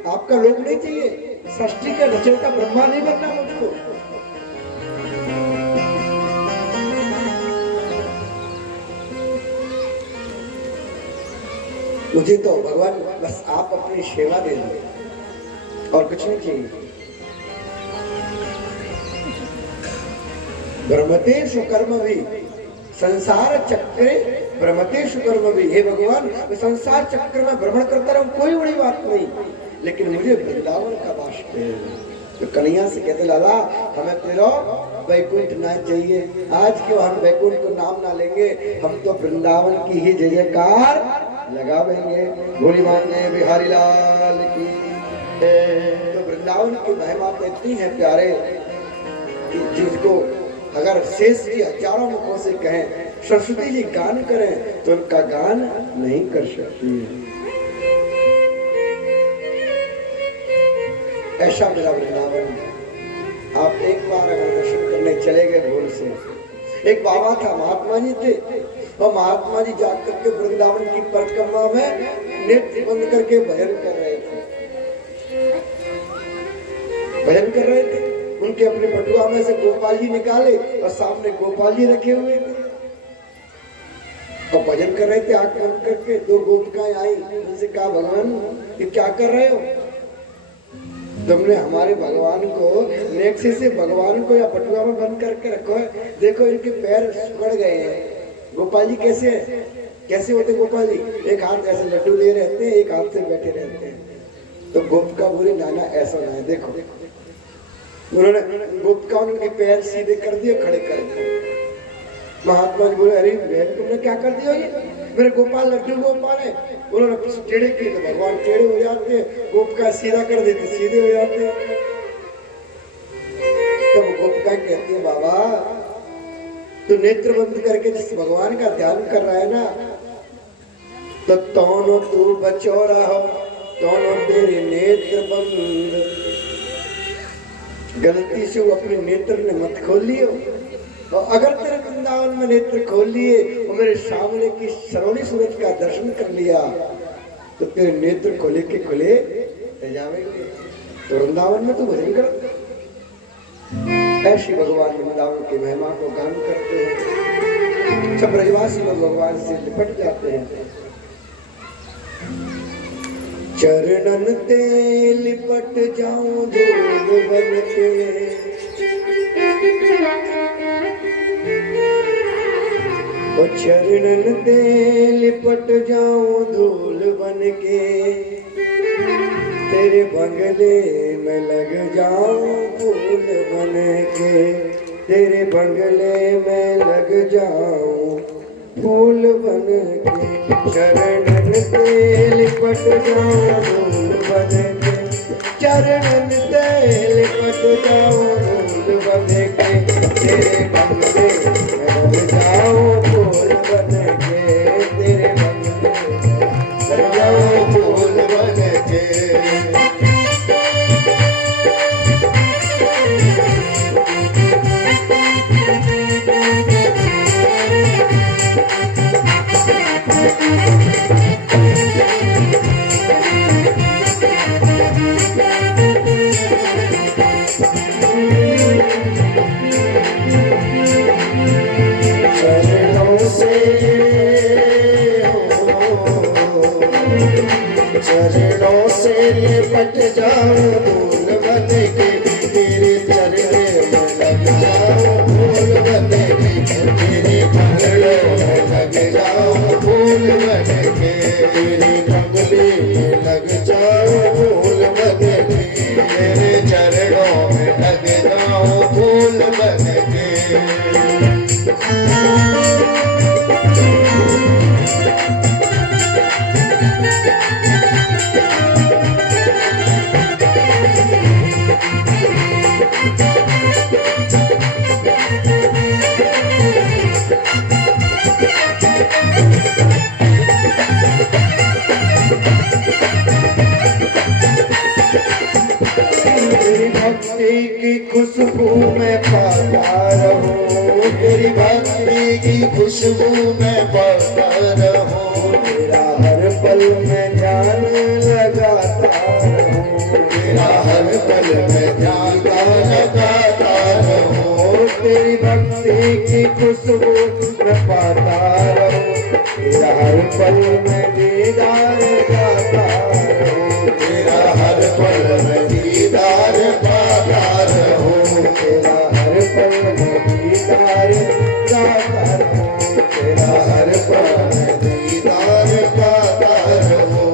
आपका लोक नहीं चाहिए, सृष्टि के रचयिता ब्रह्मा नहीं बनना मुझको। मुझे तो भगवान बस आप अपनी सेवा दे दो और कुछ नहीं चाहिए। ब्रह्मतेषु कर्म भी संसार चक्रे ब्रह्मतेषु कर्म भी। हे भगवान मैं संसार चक्र में भ्रमण करता रहूं, कोई बड़ी बात नहीं, लेकिन मुझे वृंदावन का वास है। तो कन्हैया से कहते लाला हमें तेरा वैकुंठ ना चाहिए, आज क्यों हम वैकुंठ को नाम ना लेंगे, हम तो वृंदावन की ही जय जयकार लगावेंगे। बोली मांगे बिहारी लाल की। तो वृंदावन की महिमा तो इतनी है प्यारे, जिसको अगर शेष जी हजारों मुखों से कहें, सरस्वती जी गान करें तो उनका गान नहीं कर सकती। ऐसा मेरा वृंदावन। आप एक बार अगर दर्शन करने चले गए भूल से। एक बाबा था, महात्मा जी थे, और महात्मा जी जाकर के वृंदावन की परिक्रमा में नेत्र बंद करके भजन कर रहे थे। भजन कर रहे थे, उनके अपने पटुआ में से गोपाल जी निकाले और सामने गोपाल जी रखे हुए थे और भजन कर रहे थे। आंख बंद करके दो गोपिकाएं आई, उनसे कहा भगवान ये क्या कर रहे हो, तुमने हमारे भगवान को नेक्से से भगवान को या पटुआ में बंद करके रखो है, देखो इनके पैर सुकड़ गए हैं। गोपाल जी कैसे है, कैसे होते गोपाल जी, एक हाथ ऐसे लड्डू ले रहते हैं, एक हाथ से बैठे रहते हैं। तो गोपिका बोली नाना ऐसा ना है, देखो उन्होंने गोपिकाओं ने पैर सीधे कर दिए, खड़े कर दिए। महात्मा जी बोले अरे बहन तुमने क्या कर दिया, ये मेरे गोपाल लड्डू गोपाल है। उन्होंने टेढ़े किए तो भगवान टेढ़े हो जाते, गोपिका सीधा कर देते सीधे हो जाते। तब गोपिका कहती है बाबा तू नेत्र बंद करके जिस भगवान का ध्यान कर रहा है ना, तो तोनो तू बचो रहो, तोनो तेरे नेत्र बंद। गलती से वो अपने नेत्र ने मत खोल लियो, और अगर तेरे वृंदावन में नेत्र खोल लिए और मेरे सामने की सरोनी सूरज का दर्शन कर लिया, तो तेरे नेत्र खोले के खुले रह जाएंगे। तो वृंदावन में तो भजन कर। ऐसी भगवान वृंदावन की महिमा को गान करते हैं। सब ब्रजवासी लोग भगवान से लिपट जाते हैं। चरणन ते लिपट जाऊं धूल बन के, ओ चरणन ते लिपट जाऊं धूल बन के, तेरे बंगले में लग जाऊं फूल बन के, तेरे बंगले में लग जाऊं फूल बन के। चरणन ते लिपट जाऊं धूल बन के, चरणन ते लिपट जाऊं धूल बन के, तेरे बंगले में लग जाऊं फूल बन के, तेरे बंगले में लग जाऊं फूल बन के। चरणों से लिपट जाऊं धूल बन के, तेरे फूल बन के, तेरे कमले में लग जाओ फूल बन के, तेरे चरणों में लग जाओ फूल बन के। की खुशबू में पाता रहूं, तेरी भक्ति की खुशबू में पाता रहूं, तेरा हर पल में ध्यान लगाता रहूं, तेरा हर पल में ध्यान लगाता रहूं, तेरी भक्ति की खुशबू में पाता रहूं, तेरा हर पल में दीदार गाता रहूं, तेरा हर पल में दीदार पाता रहूं, तेरा हर पल में दीदार गाता रहूं, तेरा हर पल में दीदार पाता रहूं।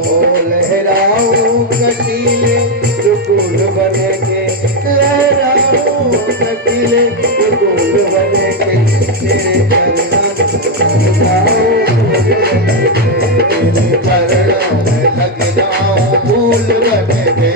लहराऊं कटीले दुकुल बने के, लहराऊं कटीले दुकुल बने के, तेरे चरणों तेरे चरणों में लग जाऊं फूल बने के।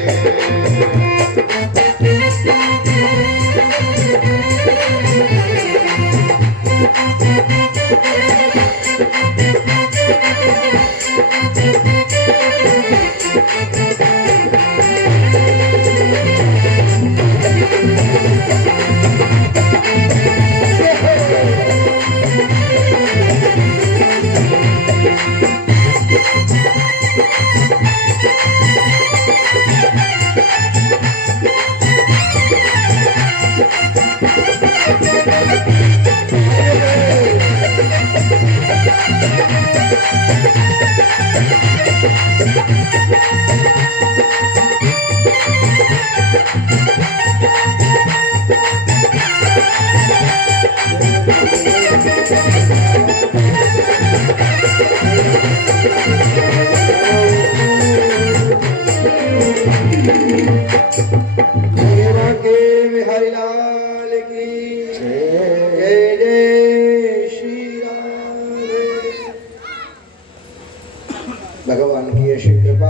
भगवान की ऐसी कृपा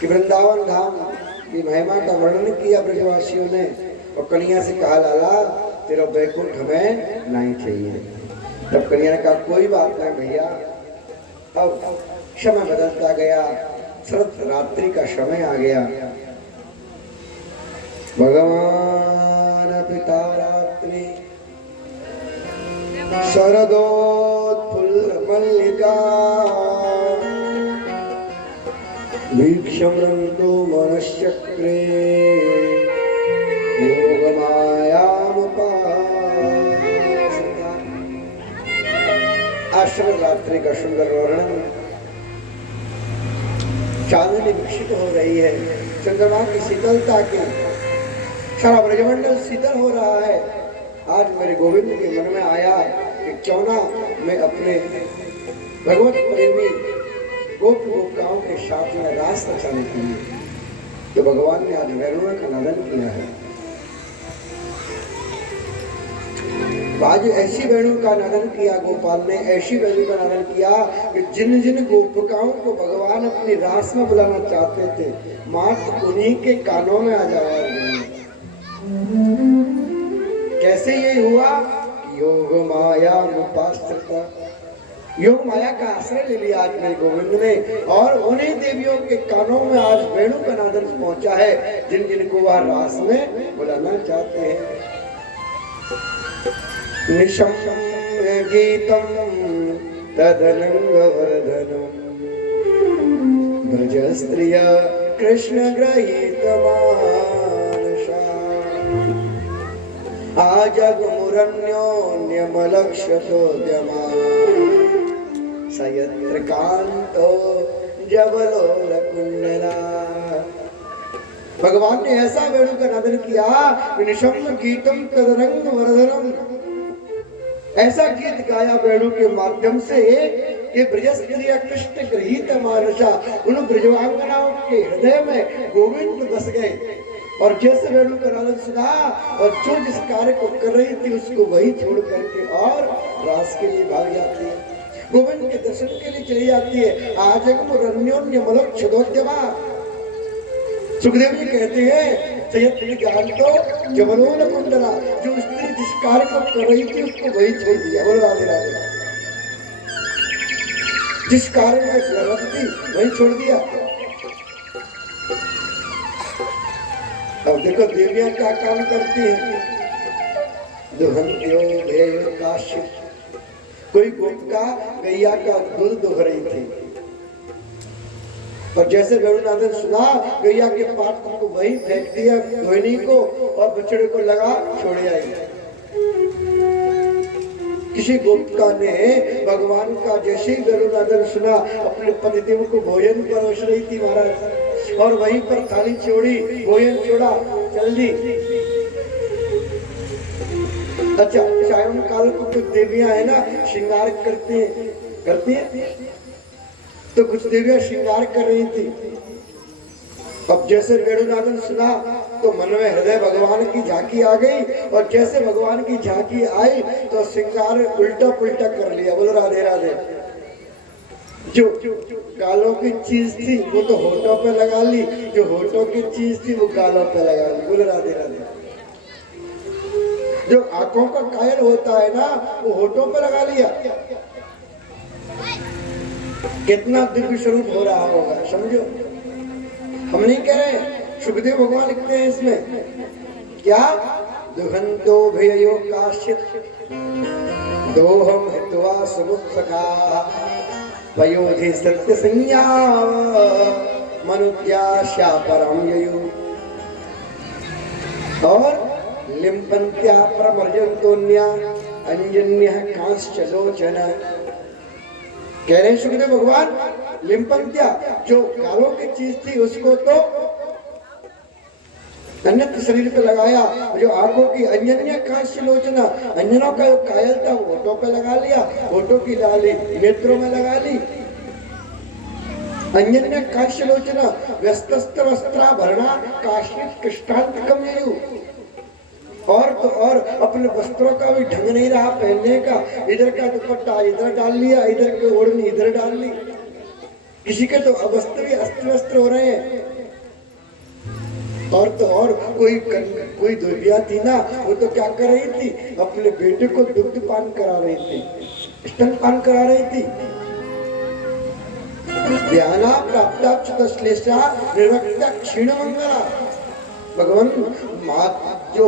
कि वृंदावन धाम की महिमा का वर्णन किया ब्रजवासियों ने और कन्हैया से कहा लाला तेरा बैकुंठ हमें नहीं चाहिए। तब कन्हैया ने कहा कोई बात नहीं भैया, अब समय बदलता गया, शरद रात्रि का समय आ गया। भगवान पिता रात्रि शरदोत्फुल्ल मल्लिका वीक्षमृन्दो मनश्चक्रे आश्रम रात्रि का सुंदर वर्णन। चांदनी विकसित हो रही है, चंद्रमा की शीतलता की, सारा ब्रजमंडल शीतल हो रहा है। आज मेरे गोविंद के मन में आया कि क्यों ना मैं अपने भगवत प्रेमी गोप गोपिकाओं के साथ में रास रचाने के लिए, तो भगवान ने आज वेणुओं का नादन किया है। आज ऐसी वेणु का नादन किया गोपाल ने, ऐसी वेणु का नादन किया कि जिन जिन गोपिकाओं को भगवान अपनी रास में बुलाना चाहते थे, मात्र उन्हीं के कानों में आ जाया। कैसे ये हुआ? योग माया मुपाश्रिता, योग माया का आश्रय ले लिया आज मेरे गोविंद ने, और उन्हीं देवियों के कानों में आज वेणु का नादन पहुंचा है जिन जिन को वह रास में बुलाना चाहते हैं। निशम गीतम तदनंग वर्धनम भज स्त्रिय कृष्ण ग्रहीत मानसा आजग मुरन्योन्यमलक्षतोद्यमा सयत्र कांतो जबलोलकुंडला। भगवान ने ऐसा वेणु का नादन किया, निशम गीतम तदरंग वर्धनम, ऐसा गीत गाया वेणु के माध्यम से कि ब्रजस्त्रिया कृष्ण गृहीत मानसा, उन ब्रजवांगनाओं के हृदय में गोविंद बस गए। और जैसे वेणु का नाद सुना और जो जिस कार्य को कर रही थी उसको वही छोड़ करके और रास के लिए भाग जाती है, गोविंद के दर्शन के लिए चली जाती है। आज रण्योन्य मलक छदोद्यमा, सुखदेव जी कहते हैं सयत्री ज्ञान तो जबरोन कुंडला, जो स्त्री जिस कार्य को कर रही थी उसको वही छोड़ दिया। बोलो राधे राधे। जिस कार्य में गलत थी वही छोड़ दिया। अब देखो देवियां क्या काम करती हैं। कोई गोपिका गैया का दूध दुह रही थी और जैसे वेणुनाथन सुना गैया के पात्र को वही फेंक दिया धोनी को और बछड़े को लगा छोड़े आई। किसी गोपिका ने भगवान का जैसे ही वेणुनाथन सुना अपने पतिदेव को भोजन परोस रही थी महाराज, और वहीं पर थाली छोड़ी, भोजन छोड़ा, चल दी। अच्छा, सायंकाल को कुछ देवियां है ना श्रृंगार करती हैं, तो कुछ देवियां श्रृंगार कर रही थी। अब जैसे वेणुनाथन सुना तो मन में हृदय भगवान की झांकी आ गई, और जैसे भगवान की झांकी आई तो श्रृंगार उल्टा पुल्टा कर लिया। बोलो राधे राधे। जो गालों की चीज थी वो तो होठों पे लगा ली, जो होठों की चीज थी वो गालों पे लगा ली। बोलो राधे राधे। जो आंखों का कायल होता है ना वो होठों पे लगा लिया। कितना दिव्य स्वरूप हो रहा होगा, समझो। हम नहीं कह रहे, सुखदेव भगवान लिखते हैं इसमें क्या, दुहंतो भयो काश्चित दोहम हित्वा समुत्सका वयोधि सत्य संज्ञा मनुद्याशा परम ययु। और लिम्पन्त्या प्रमर्जन्तोन्या अंजन्यः कांश्चलोचन। कह रहे सुखदेव भगवान, लिम्पन्त्या जो गालों की चीज थी उसको तो अन्यत्र शरीर पे लगाया, जो आंखों की अंजन्य कांश्चलोचना, अंजनों का जो कायल था वो होठों पे लगा लिया, होठों की लाली नेत्रों में लगा ली। अंजन्य कांश्चलोचना व्यस्तस्त्र वस्त्राभरणा काश्यप कृष्णांतकम ययु। और तो और अपने वस्त्रों का भी ढंग नहीं रहा पहनने का, इधर का दुपट्टा इधर डाल लिया, इधर की ओढ़नी इधर डाल ली। किसी के तो वस्त्र भी अस्त वस्त्र हो रहे हैं। और तो और कोई दुर्बिया थी ना, वो तो क्या कर रही थी, अपने बेटे को दुग्ध पान करा रही थी, स्तन पान करा रही थी। ज्ञाना प्राप्ता श्लेषा निर्वक्ता क्षीण मंगला। भगवान जो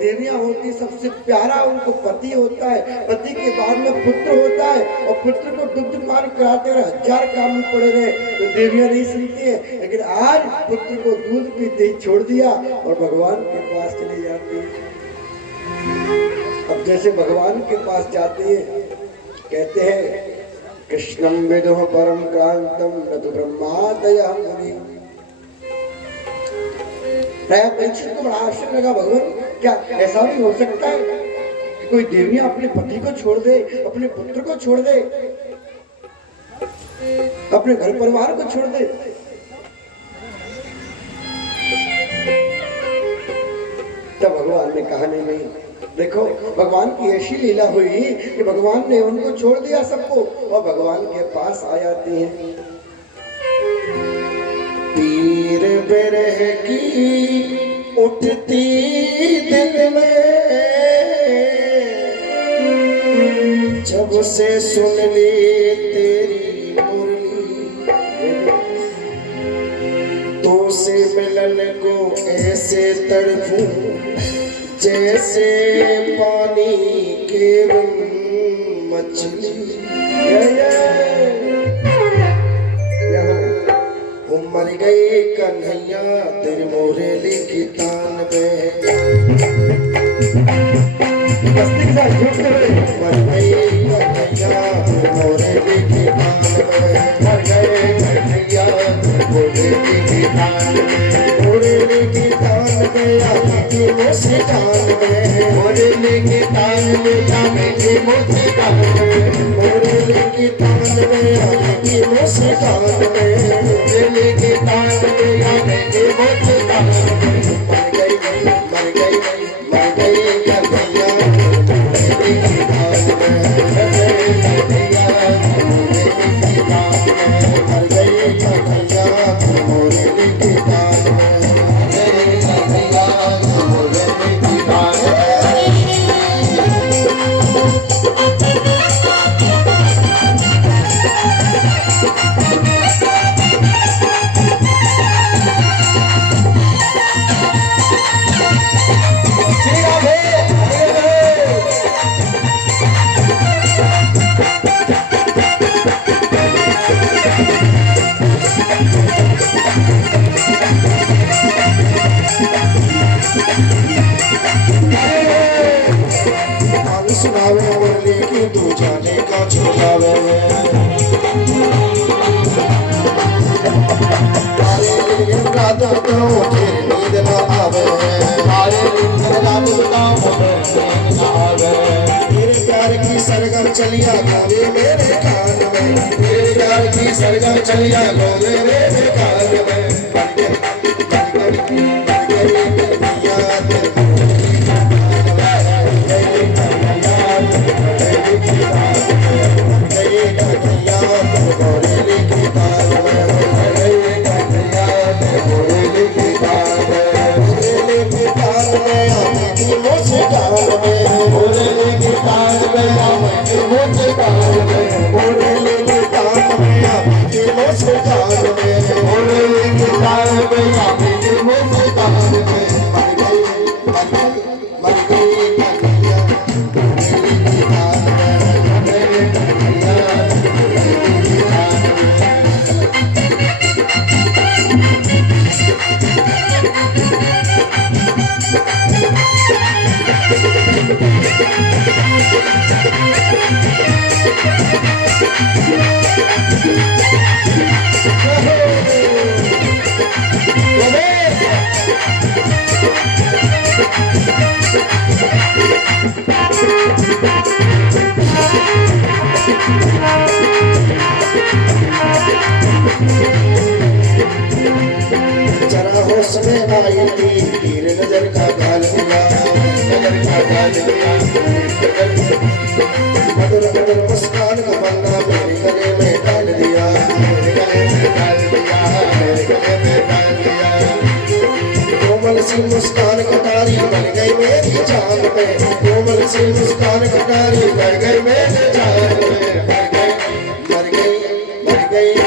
देवियां होती सबसे प्यारा उनको पति होता है, पति के बाद में पुत्र होता है, और पुत्र को दुग्ध पान कराते रहे, 1000 काम पड़े रहे तो देवियां नहीं सुनती है। लेकिन आज पुत्र को दूध पीते ही छोड़ दिया और भगवान के पास चली जाती है। अब जैसे भगवान के पास जाती है, कहते हैं कृष्णम विदुः परम क्रांतम न तु ब्रह्मादयः मुनि। परीक्षित को बड़ा आश्चर्य लगा, भगवान क्या ऐसा भी हो सकता है कि कोई देवियां अपने पति को छोड़ दे, अपने पुत्र को छोड़ दे, अपने घर परिवार को छोड़ दे। तब भगवान ने कहा नहीं, देखो भगवान की ऐसी लीला हुई कि भगवान ने उनको छोड़ दिया सबको और भगवान के पास आ जाती हैं। पीर बिरह की उठती दिल में, जब से सुन ली तेरी मुरली, तो से मिलन को ऐसे तड़पूं जैसे पानी के बिन मछली। मर गए कन्हैया तेरे मोरेली की तान में, मर गए कन्हैया तेरे मोरेली की तान में, मर गए कन्हैया तेरे मोरेली की तान में, मोरेली की तान में आने की मुस्कान में मुरली की तान में आने की मुस्कान में मुरली की तान में आने की मुस्कान में मुरली की तान में आने की मुस्कान में मर गई मर गई मर गई कन्हैया मुरली की तान में मर गई कन्हैया मुरली की तान में सुनावे मुरली की तू जाने का छुड़ावे रात को फिर नींद न आवे मेरे प्यार की सरगम चलिया गावे मेरे कान में मेरे प्यार की सरगम चलिया गावे मेरे कान में जरा होश में आई थी तीर नजर का गाल दिया मधुर मधुर मुस्कान का पन्ना मेरे गले में डाल दिया कोमल सी मुस्कान कटारी बन गई मेरी जान पे कोमल सी मुस्कान कटारी बन गई मेरी जान पे मर गई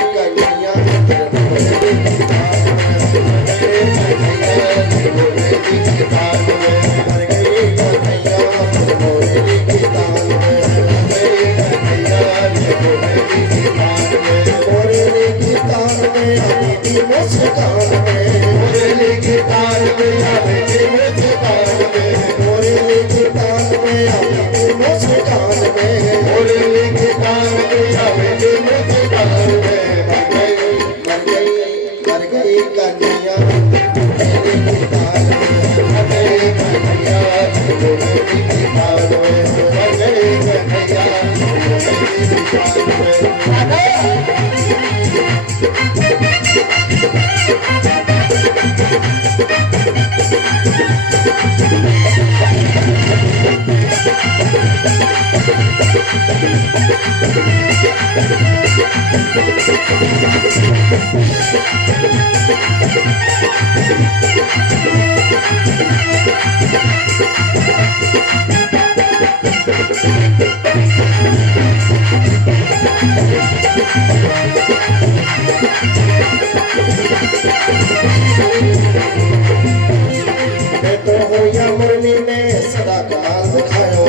कन्हैया मुरली ने सदा कमाल दिखायो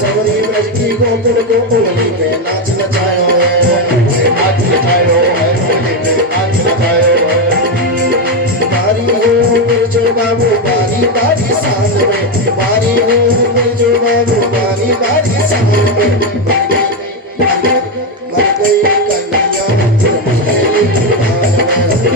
सबरी ब्रज की गोकुल को उंगली पे नाच नचायो बारी हो मिर्जो बाबू बारी बारी साल में बारी हो मिर्जो बाबू बारी बारी साल में मर गई कन्हैया मुरली की तान में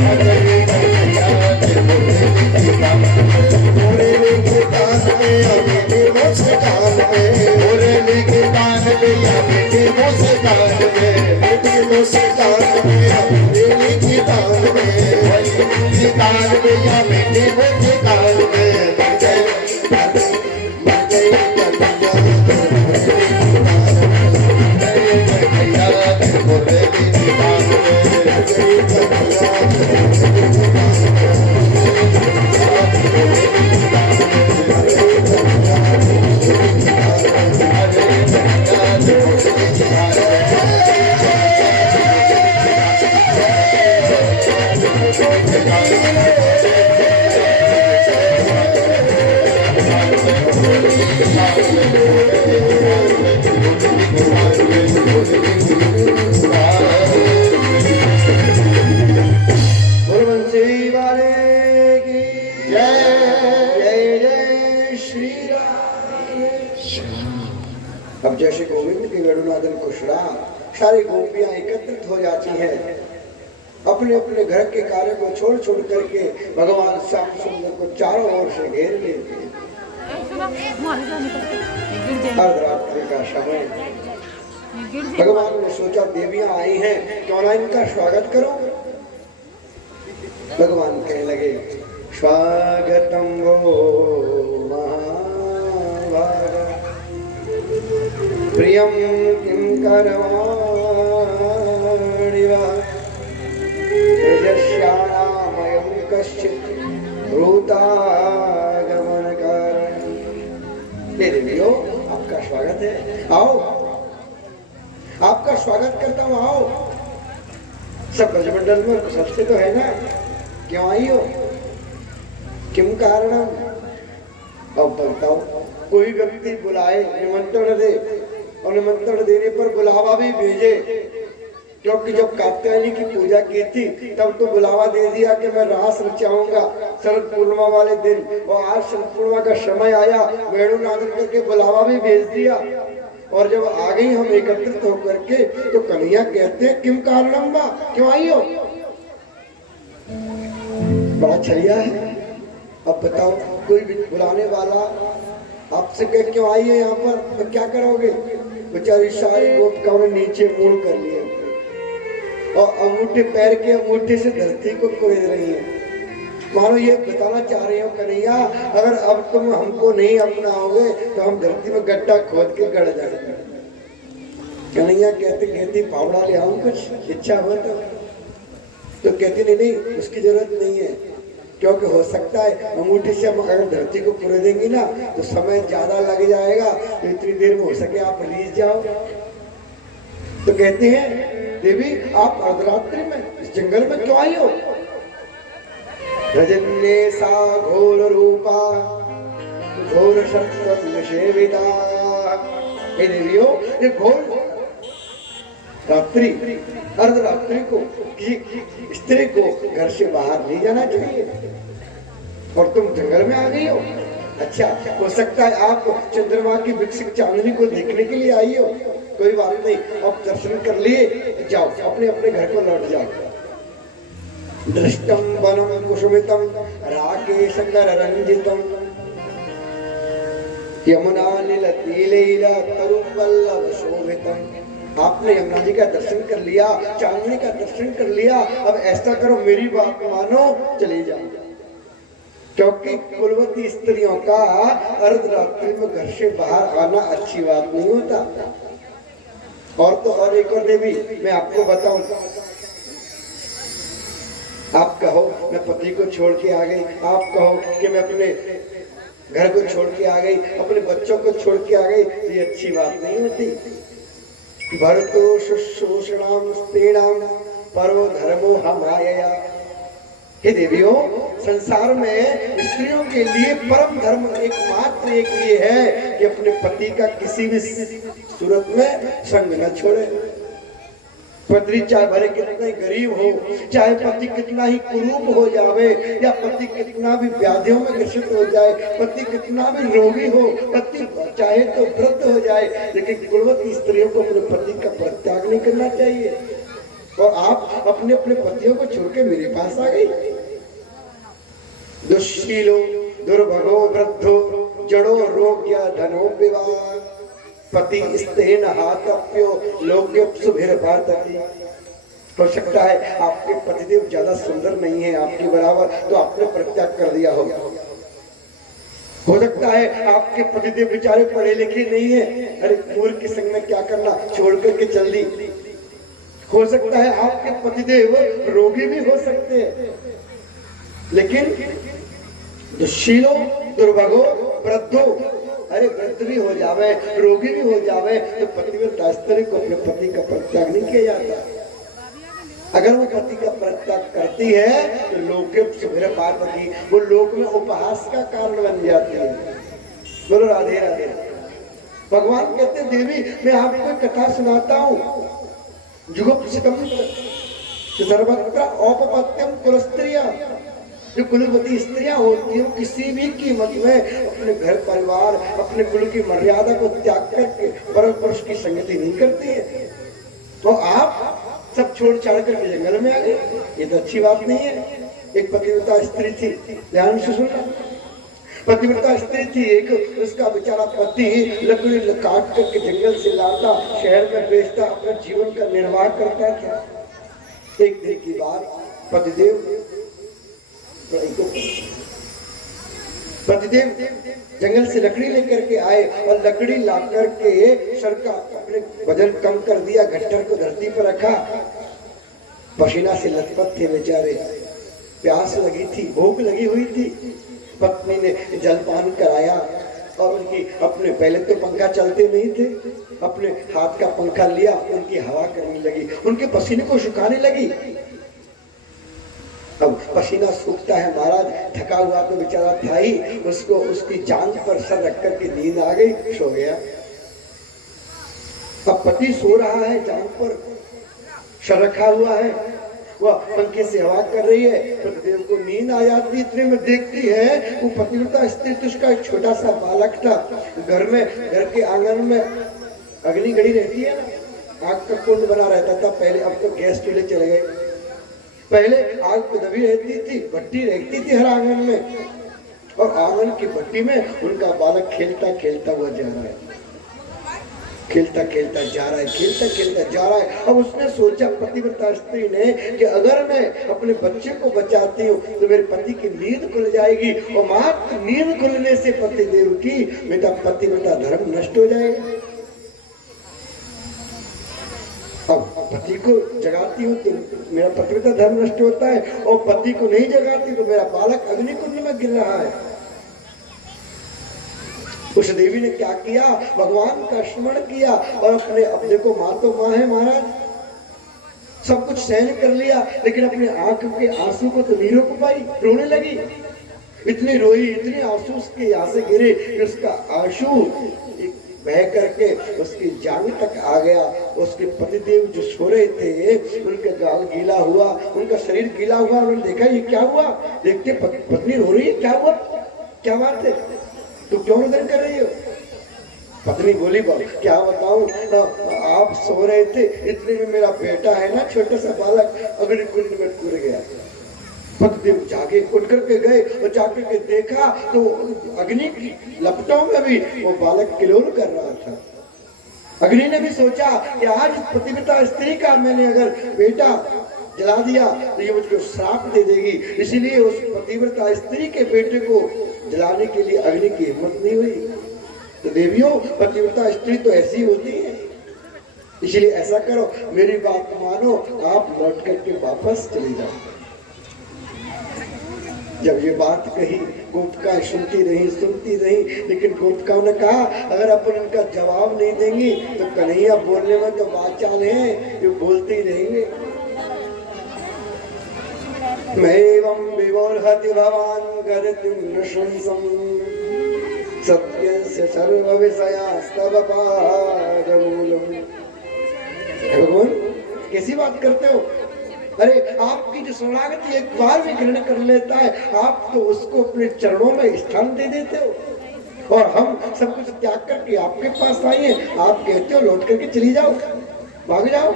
कान में या मीठे मीठे कान में मर गए कन्हैया के मुरली की कान गुरुवंशी वाले की जय जय जय श्री राम। अब जैसे गोविंद के वेणुनादन को सुना, सारी गोपियां एकत्रित हो जाती हैं, अपने अपने घर के कार्य को छोड़ छोड़ करके भगवान श्याम सुंदर को चारों ओर से घेर लेते हैं। अर्धरात्रि का समय, भगवान ने सोचा देवियां आई हैं, क्यों ना इनका स्वागत करो। भगवान कहने लगे, स्वागतम वो महाभागा प्रियम किम करवाणि वा प्रजस्यानामयं कश्चित् भूतागमन कारण। हे देवियों, आपका स्वागत है, आओ, आपका स्वागत करता हूँ, आओ। सब ब्रजमंडल में सबसे तो है ना, क्यों आई हो, किम कारणम। अब बताओ, कोई व्यक्ति बुलाए, निमंत्रण दे, और निमंत्रण देने पर बुलावा भी भेजे, क्योंकि जब कात्यायनी की पूजा की थी तब तो बुलावा दे दिया कि मैं रास रचाऊंगा शरद पूर्णिमा वाले दिन, और आज शरद पूर्णिमा का समय आया, वेणुनादन करके बुलावा भी भेज दिया। और जब आ गई हम एकत्रित होकर के, तो कन्हैया कहते हैं किम कारणम बा, क्यों आई हो। बड़ा छलिया है। अब बताओ, कोई भी बुलाने वाला आपसे कह क्यों आई है यहाँ पर, तो क्या करोगे। बेचारी सारी गोपिकाओं ने नीचे मुंह कर लिए और अंगूठे पैर के अंगूठे से धरती को कुरेद रही है, मानो ये बताना चाह रही हो कन्हैया, अगर अब तुम हमको नहीं अपनाओगे तो हम धरती में गड्ढा खोद के गड़ जाएंगे। कन्हैया कहते कहती फावड़ा ले आऊं, कुछ इच्छा हो तो कहती नहीं नहीं, उसकी जरूरत नहीं है, क्योंकि हो सकता है अंगूठे से हम अगर धरती को कुरेदेंगे ना तो समय ज्यादा लग जाएगा, तो इतनी देर में हो सके आप रिलीज जाओ। तो कहते हैं देवी, आप अर्धरात्रि में इस जंगल में क्यों आई हो। रजन्ये सा घोर रूपा घोर शत्रु सेविता। हे देवियों, ये घोर रात्रि, अर्धरात्रि को किसी स्त्री को घर से बाहर नहीं जाना चाहिए, और तुम जंगल में आ गई हो। अच्छा, हो सकता है आप चंद्रमा की विकसित चांदनी को देखने के लिए आई हो, कोई बात नहीं, अब दर्शन कर लिए, जाओ अपने अपने घर को लौट जाओ। दृष्टम वनम कुसुमितम राकेश कर रंजितम यमुना नीलतीलैला तरुवल्लभ शोभितम। आपने यमुना जी का दर्शन कर लिया, चांदनी का दर्शन कर लिया, अब ऐसा करो, मेरी बात मानो, चले जाओ, क्योंकि कुलवती स्त्रियों का अर्धरात्रि में घर से बाहर आना अच्छी बात नहीं होता। और तो और एक और देवी मैं आपको बताऊं, आप कहो मैं पति को छोड़ के आ गई, आप कहो कि मैं अपने घर को छोड़ के आ गई, अपने बच्चों को छोड़ के आ गई, ये अच्छी बात नहीं होती। भरतो शुश्रूषणाम स्त्रीणाम परो धर्मो हमाया। हे देवियों, संसार में स्त्रियों के लिए परम धर्म एकमात्र एक ये है कि अपने पति का किसी भी सूरत में संग न छोड़े। पत्नी चाहे भले कितना ही गरीब हो, चाहे पति कितना ही कुरूप हो जावे, या पति कितना भी व्याधियों में ग्रसित हो जाए, पति कितना भी रोगी हो, पति चाहे तो वृद्ध हो जाए, लेकिन कुलवती स्त्रियों को अपने पति का परित्याग नहीं करना चाहिए। और आप अपने अपने पतियों को छोड़ के मेरे पास आ गई। दुश्शीलो दुर्भगो वृद्धो जड़ो रोग्य धनो विवाह पति स्तेन हाथप्यो लोग्योप्सुभिर्भातति। हो सकता है आपके पति पतिदेव ज्यादा सुंदर नहीं है आपके बराबर, तो आपने परित्याग कर दिया होगा। हो सकता है आपके पतिदेव बेचारे पढ़े लिखे नहीं है, अरे मूर्ख के संग में क्या करना, छोड़ करके चल दी। हो सकता है आपके पतिदेव रोगी भी हो सकते हैं, लेकिन दुशीलो दुर्भगो वृद्धो, अरे वृद्ध भी हो जावे, रोगी भी हो जावे, तो पतिव्रता स्त्री को अपने पति का परित्याग नहीं किया जाता। अगर वो पति का परित्याग करती है तो लोक से मेरे पार्वती वो लोक में उपहास का कारण बन जाती है। बोलो राधे राधे। भगवान कहते हैं देवी मैं आपको एक कथा सुनाता हूँ, जुगुप्सितम सर्वत्र औपपत्यम कुलस्त्रिया, जो कुलवती स्त्रियां होती हैं किसी भी कीमत में अपने घर परिवार अपने कुल की मर्यादा को त्याग करके परम पुरुष की संगति नहीं करती है। तो आप सब छोड़ छाड़ करके जंगल में आ गए, ये तो अच्छी बात नहीं है। एक पतिव्रता स्त्री थी, ध्यान से सुनना, पतिव्रता स्त्री थी एक, उसका बेचारा पति लकड़ी काट करके जंगल से लाता, शहर में बेचता, अपने जीवन का निर्वाह करता था। एक दिन की बात, पतिदेव जंगल से लकड़ी लेकर के आए और लकड़ी ला करके सर का अपने वजन कम कर दिया, गट्टर को धरती पर रखा, पसीना से लथपथ थे बेचारे, प्यास लगी थी, भूख लगी हुई थी। पत्नी ने जलपान कराया और उनकी अपने, पहले तो पंखा चलते नहीं थे, अपने हाथ का पंखा लिया, उनकी हवा करने लगी, उनके पसीने को सुखाने लगी। अब पसीना सूखता है महाराज, थका हुआ तो बेचारा था ही, उसको उसकी जांघ पर सर रख करके नींद आ गई, सो गया। अब पति सो रहा है, जांघ पर सर रखा हुआ है, वह पंखे से हवा कर रही है, पतिदेव को नींद आ जाती, इतने में देखती है वो पतिव्रता स्त्री तो उसका एक छोटा सा बालक था, घर में, घर के आंगन में अग्नि गड़ी रहती है ना, आग का कुंड बना रहता था पहले, अब तो गैस चूल्हे चले गए, पहले आग पे दबी रहती थी, भट्टी रहती थी हर आंगन में, और आंगन की भट्टी में उनका बालक खेलता खेलता हुआ जा रहा है, खेलता खेलता जा रहा है, खेलता खेलता जा रहा है। अब उसने सोचा पतिव्रता स्त्री ने कि अगर मैं अपने बच्चे को बचाती हूँ तो मेरे पति की नींद खुल जाएगी, और मात्र नींद खुलने से पतिदेव की मेरा पतिव्रता धर्म नष्ट हो जाएगा। अब पति को जगाती हूँ तो मेरा पतिव्रता धर्म नष्ट होता है, और पति को नहीं जगाती तो मेरा बालक अग्निकुंड में गिर रहा है। उस देवी ने क्या किया, भगवान का स्मरण किया और अपने को माँ तो माँ है महाराज, सब कुछ सहन कर लिया, लेकिन अपने आंख के आंसू को तो नहीं रोक पाई, रोने लगी, इतनी रोई, इतने आंसू उसके यहाँ से गिरे कि उसका आंसू बह करके उसकी जांघ तक आ गया। उसके पतिदेव जो सो रहे थे उनका गाल गीला हुआ, उनका शरीर गीला हुआ, उन्होंने देखा ये क्या हुआ, देखते पत्नी रो रही है, क्या हुआ, क्या बात है, तू क्यों रुदन कर रही हो? पत्नी बोली क्या बताऊं, आप सो रहे थे, इतने में मेरा बेटा है ना छोटा सा बालक अग्निकुंड में कूद गया। पतिदेव जागे, उठ करके गए और जाकर के देखा तो अग्नि की लपटों में भी वो बालक किलोर कर रहा था। अग्नि ने भी सोचा कि आज पतिव्रता स्त्री का मैंने अगर बेटा जला दिया तो ये मुझको श्राप दे देगी, इसीलिए उस पतिव्रता स्त्री के बेटे को जलाने के लिए अग्नि की हिम्मत नहीं हुई। तो देवियों, पतिव्रता स्त्री तो ऐसी होती है, इसलिए ऐसा करो, मेरी बात मानो, आप लौट करके वापस चले जाओ। जब ये बात कही गोपिका सुनती रही, लेकिन गोपिकाओं ने कहा अगर अपन इनका जवाब नहीं देंगी तो कन्हैया बोलने में तो बाचाल है, ये बोलते ही रहेंगे। मैवं विवोर्हति भवान् गतिं नृशंसं सत्यस्य सर्वविषयास्तव पादमूलम्। भगवान कैसी बात करते हो, अरे आपकी जो शरणागति एक बार भी ग्रहण कर लेता है आप तो उसको अपने चरणों में स्थान दे देते हो, और हम सब कुछ त्याग करके आपके पास आए हैं, आप कहते हो लौट करके चली जाओ, भाग जाओ,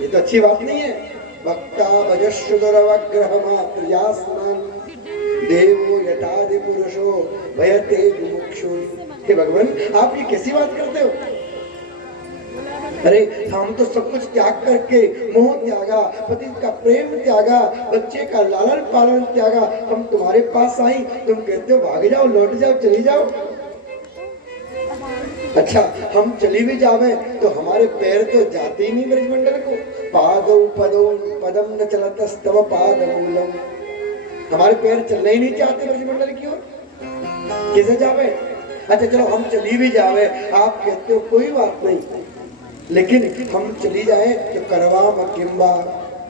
ये तो अच्छी बात नहीं है। वक्ता भजस्वरवग्रह मात्र यास्मान देवो यथादि पुरुषो भयते मुमुक्षुन्। हे भगवान, आप ये कैसी बात करते हो, अरे हम तो सब कुछ त्याग करके मोह त्यागा, पति का प्रेम त्यागा, बच्चे का लालन पालन त्यागा, हम तुम्हारे पास आई, तुम कहते हो भाग जाओ, लौट जाओ, चली जाओ। अच्छा, हम चली भी जावे तो हमारे पैर तो जाते ही नहीं ब्रजमंडल को। पादौ पदौ पदम न चलतस्तव पादमूलम, हमारे पैर चलना ही नहीं चाहते ब्रजमंडल की ओर, कैसे जावे? अच्छा चलो हम चली भी जावे, आप कहते हो कोई बात नहीं, लेकिन हम चली जाए तो करवाम किंबा,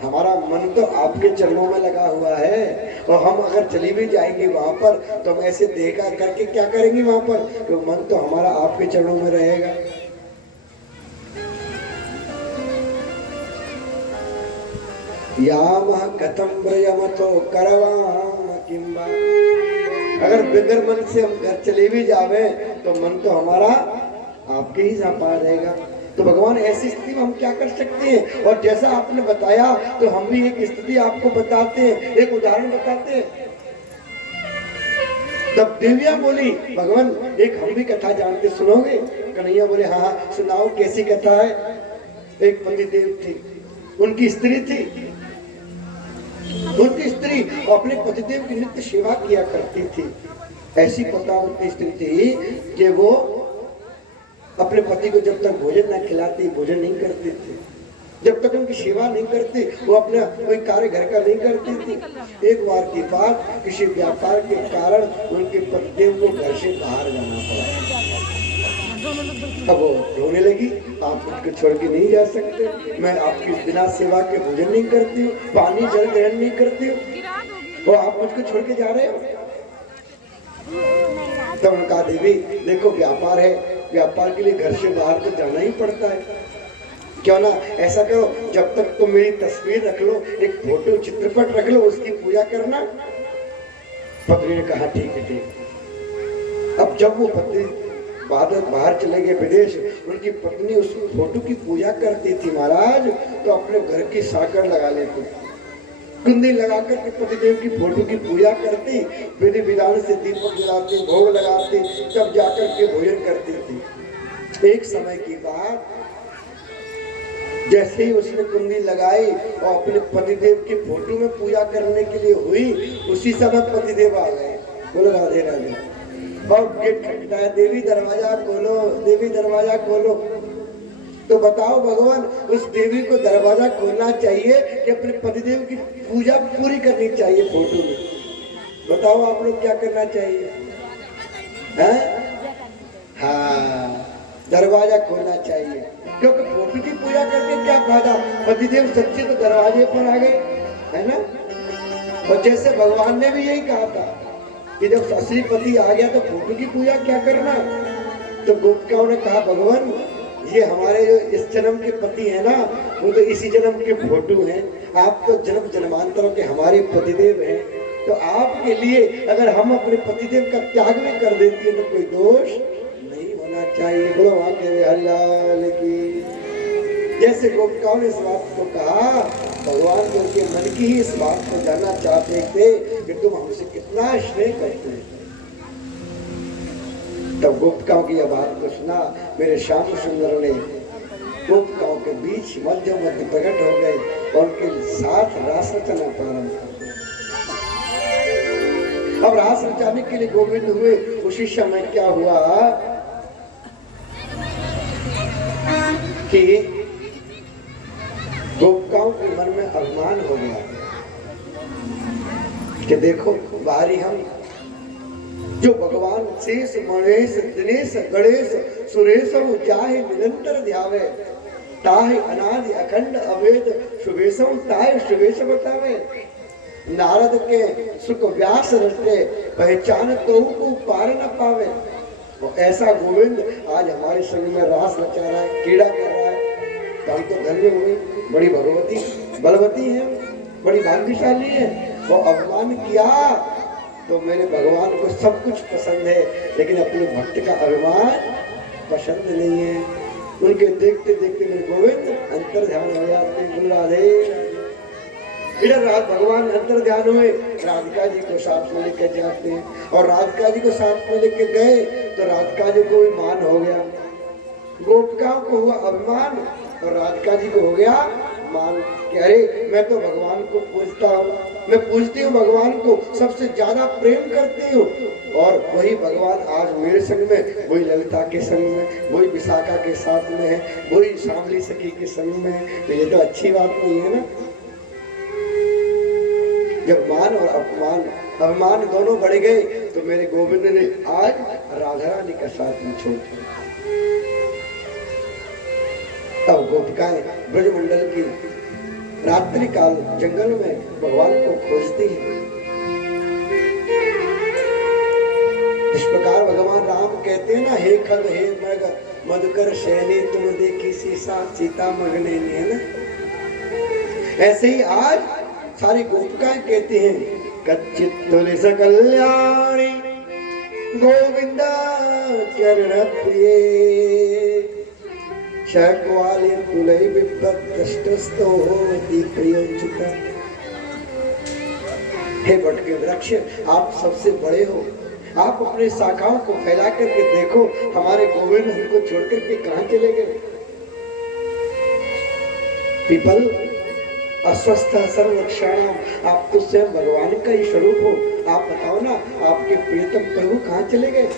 हमारा मन तो आपके चरणों में लगा हुआ है, और हम अगर चली भी जाएंगे वहां पर तो हम ऐसे देखा करके क्या करेंगे वहां पर, तो मन तो हमारा आपके चरणों में रहेगा। याम कथम ब्रजमतो करवाम किंबा, अगर बिगर मन से हम घर चले भी जावे तो मन तो हमारा आपके ही साथ रहेगा। तो भगवान ऐसी स्थिति में हम क्या कर सकते हैं? और जैसा आपने बताया तो हम भी एक स्थिति आपको बताते हैं, एक उदाहरण बताते हैं। तब देवियां बोली भगवान एक हम भी कथा जानते, सुनोगे? कन्हैया बोले हाँ हाँ सुनाओ, कैसी कथा है? एक पतिदेव थी, उनकी स्त्री थी, उनकी स्त्री अपने पतिदेव की नित्य सेवा किया करती थी। ऐसी पता उनकी स्त्री थी कि वो अपने पति को जब तक भोजन न खिलाती भोजन नहीं करते थे, जब तक उनकी सेवा नहीं करती वो अपना कोई कार्य घर का नहीं करती थी। एक बार की बात, किसी व्यापार के कारण उनके पतिदेव को घर से बाहर जाना पड़ा। अब वो रोने लगी, आप मुझको छोड़ के नहीं जा सकते, मैं आपकी बिना सेवा के भोजन नहीं करती हूँ, पानी जल ग्रहण नहीं करती हूँ, और आप मुझको छोड़ के जा रहे हो। तब उन्होंने कहा देवी देखो व्यापार है, व्यापार के लिए घर से बाहर तो जाना ही पड़ता है, क्यों ना ऐसा करो जब तक तुम मेरी तस्वीर रख लो, एक फोटो चित्रपट रख लो, उसकी पूजा करना। पत्नी ने कहा ठीक है ठीक। अब जब वो पति बाहर चले गए विदेश, उनकी पत्नी उस फोटो की पूजा करती थी महाराज, तो अपने घर की साकर लगा लेती, कुंदी लगाकर के पतिदेव की फोटो की पूजा करती, विधि विधान से दीपक जलाती, भोग लगाती, तब जाकर के भोजन करती थी। एक समय की बात, जैसे ही उसने कुंदी लगाई और अपने पतिदेव की फोटो में पूजा करने के लिए हुई, उसी समय पतिदेव आ गए। बोलो राधे राधे। और गेट खटखटाया, देवी दरवाजा खोलो, देवी दरवाजा खोलो। तो बताओ भगवान उस देवी को दरवाजा खोलना चाहिए कि अपने पतिदेव की पूजा पूरी करनी चाहिए फोटो में? बताओ आप लोग क्या करना चाहिए? हाँ, दरवाजा खोलना चाहिए, क्योंकि फोटो की पूजा करके क्या फायदा? पतिदेव सच्चे तो दरवाजे पर आ गए, है ना? और जैसे भगवान ने भी यही कहा था कि जब असली पति आ गया तो फोटो की पूजा क्या करना। तो गोपिकाओं ने कहा भगवान ये हमारे जो इस जन्म के पति है ना, वो तो इसी जन्म के फोटो हैं, आप तो जन्म जन्मांतरों के हमारे पतिदेव हैं, तो आपके लिए अगर हम अपने पतिदेव का त्याग में कर देती है तो कोई दोष नहीं होना चाहिए। बोलो वहां के हरिलाल की। जैसे गोपिकाओं ने इस बात को कहा, भगवान के उनके मन की ही इस बात को जानना चाहते थे कि तुम हमसे कितना स्नेह करते हैं। तब गोपिकाओं की यह बात को सुना, मेरे श्याम सुंदर ने गोपिकाओं के बीच मध्य प्रकट हो गए और उनके साथ रास रचना प्रारंभ कर दिया। अब रास रचाने के लिए गोविंद हुए, उसी समय क्या हुआ कि गोपिकाओं के मन में अभिमान हो गया कि देखो बाहरी हम जो भगवान शेष मणेश दिनेश गणेश सुरेश चाहे निरंतर ध्यावे, ताहे अनादि अखंड अवेद शुभेशम ताहे शुभेश बतावे। नारद के सुख व्यास रटे, पहचान तो को पार न पावे। और ऐसा गोविंद आज हमारे संग में रास रचा रहा है, कीड़ा कर रहा है, तो हम तो धन्य हुए, बड़ी भगवती बलवती है, बड़ी भाग्यशाली है। वो अपमान किया तो मेरे भगवान को सब कुछ पसंद है, लेकिन अपने भक्त का अभिमान पसंद नहीं है। उनके देखते देखते मेरे गोविंद अंतर ध्यान हो जाते। राधे इधर रात भगवान अंतर ध्यान हुए, राधिका जी को साथ में लेकर जाते हैं, और राधिका जी को साथ में लेकर गए तो राधिका जी को भी मान हो गया, गोपिकाओं को हुआ अभिमान। और राधिका जी को हो गया मान कि अरे मैं तो भगवान को पूजता हूँ, मैं पूजती हूँ भगवान को, सबसे ज्यादा प्रेम करती हूँ। और वही भगवान आज मेरे संग में, वही ललिता के संग में, वही विशाखा के साथ में है, वही सांवली सखी के संग में है। तो ये तो अच्छी बात नहीं है ना। जब मान और अपमान अभिमान दोनों बढ़ गए तो मेरे गोविंद ने आज राधा रानी का साथ में छोड़ दिया। तब गोपिकाएं ब्रजमंडल की रात्रि काल जंगल में भगवान को खोजती है। इस प्रकार भगवान राम कहते हैं ना, हे खल हे मृग मधुकर शैली तुम देखी सीता मगने, है ना। ऐसे ही आज सारी गोपिकाएं कहती हैं, कच्चित तुलस कल्याणी गोविंदा चरण प्रिय शैकवाली तुलई विपत्तस्तो होती प्रियोचिता। हे भटके वृक्ष, आप सबसे बड़े हो, आप अपने शाखाओं को फैला करके देखो, हमारे गोविंद हमको छोड़ करके कहां चले गए। पीपल अस्वस्थ सर्वक्षाणाम, आप तो स्वयं भगवान का ही स्वरूप हो, आप बताओ ना आपके प्रियतम प्रभु कहाँ चले गए।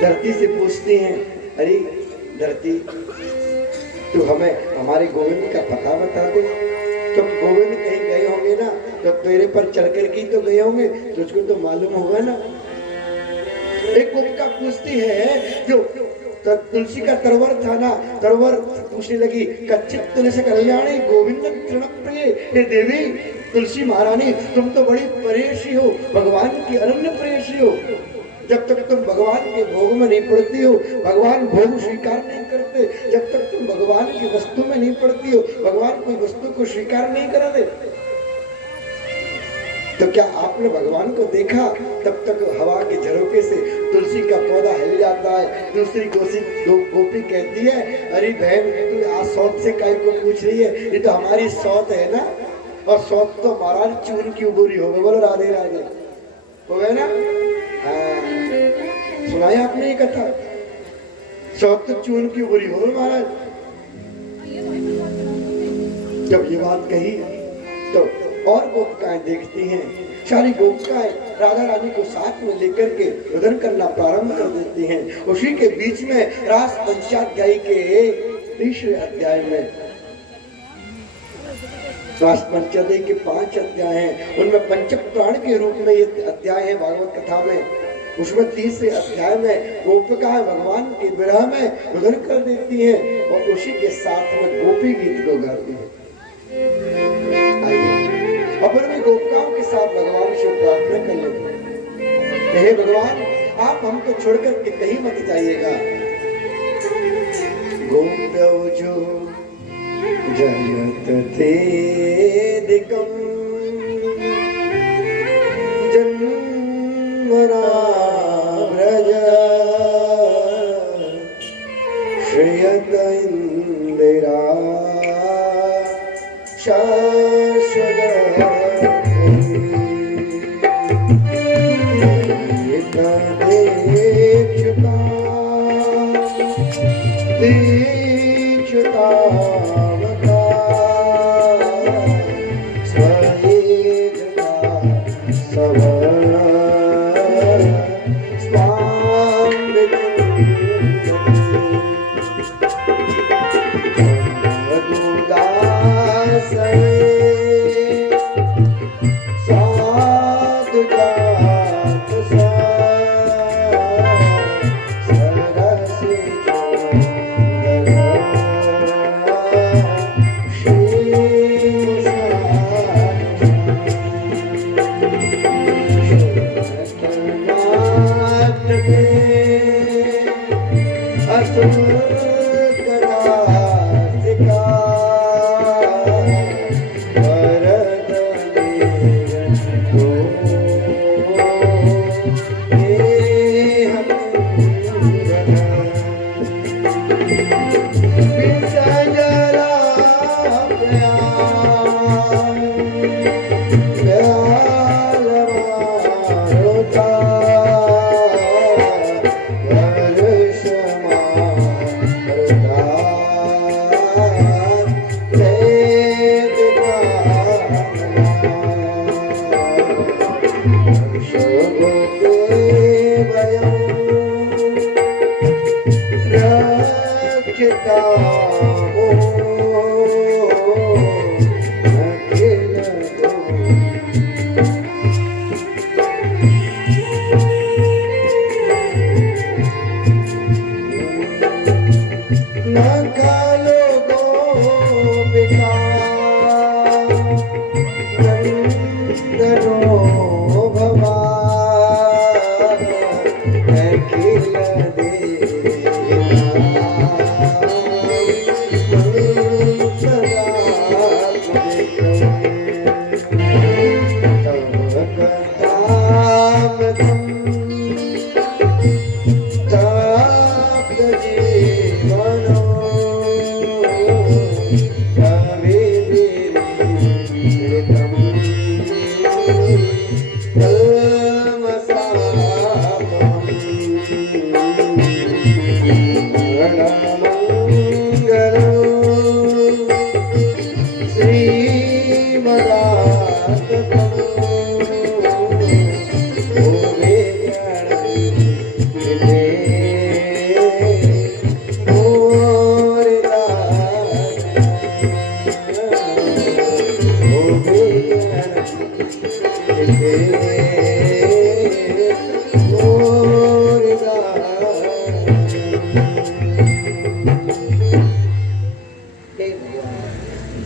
धरती से पूछती हैं, अरे धरती तू हमें हमारे गोविंद का पता बता दे। तुम गोविंद कहीं गए होंगे ना, तो तेरे पर चढ़ कर के तो गए होंगे, तुझको तो मालूम होगा ना। एक गोपिका पूछती है, जो तुलसी का तरवर था ना, तरवर पूछने लगी, कच्चित तुलसी कल्याणी गोविंद तृण प्रिय। हे देवी तुलसी महारानी, तुम तो बड़ी प्रेयसी हो, भगवान की अनन्य प्रेयसी हो। जब तक तुम भगवान के भोग में नहीं पड़ती हो, भगवान भोग स्वीकार नहीं करते। जब तक तुम भगवान की वस्तु में नहीं पड़ती हो, भगवान कोई वस्तु को स्वीकार नहीं करते। तो क्या आपने भगवान को देखा? तब तक हवा के झरोके से तुलसी का पौधा हिल जाता है। दूसरी गोपी कहती है, अरे बहन तू आज सौत से काय को पूछ रही है, ये तो हमारी सौत है ना। और सौत तो महाराज चून की उबूरी हो गए। बोलो राधे राधे, हो गए ना। हाँ सुनाया आपने ये कथा, सौत तो चून की उबूरी हो महाराज। जब ये बात कही तो और गोपिकाएं देखती हैं, सारी गोपिकाएं राधा रानी को साथ में लेकर के रुदन करना प्रारंभ कर देती हैं। उसी के बीच में रास पंचाध्याय के तीसरे अध्याय में, रास पंचाध्याय के 5 अध्याय हैं, उनमें पंच प्राण के रूप में ये अध्याय है भागवत कथा में। उसमें तीसरे अध्याय में गोपिकाएं भगवान के विरह में रुदन कर देती हैं और उसी के साथ में गोपी गीत को गाती हैं। अपन में गोपिकाओं के साथ भगवान से प्रार्थना कर लेते, हे भगवान आप हमको छोड़कर के कहीं मत जाइएगा। गोप्यो जो जयत तेदिकं जन्मना व्रज श्रियत इंदिरा सा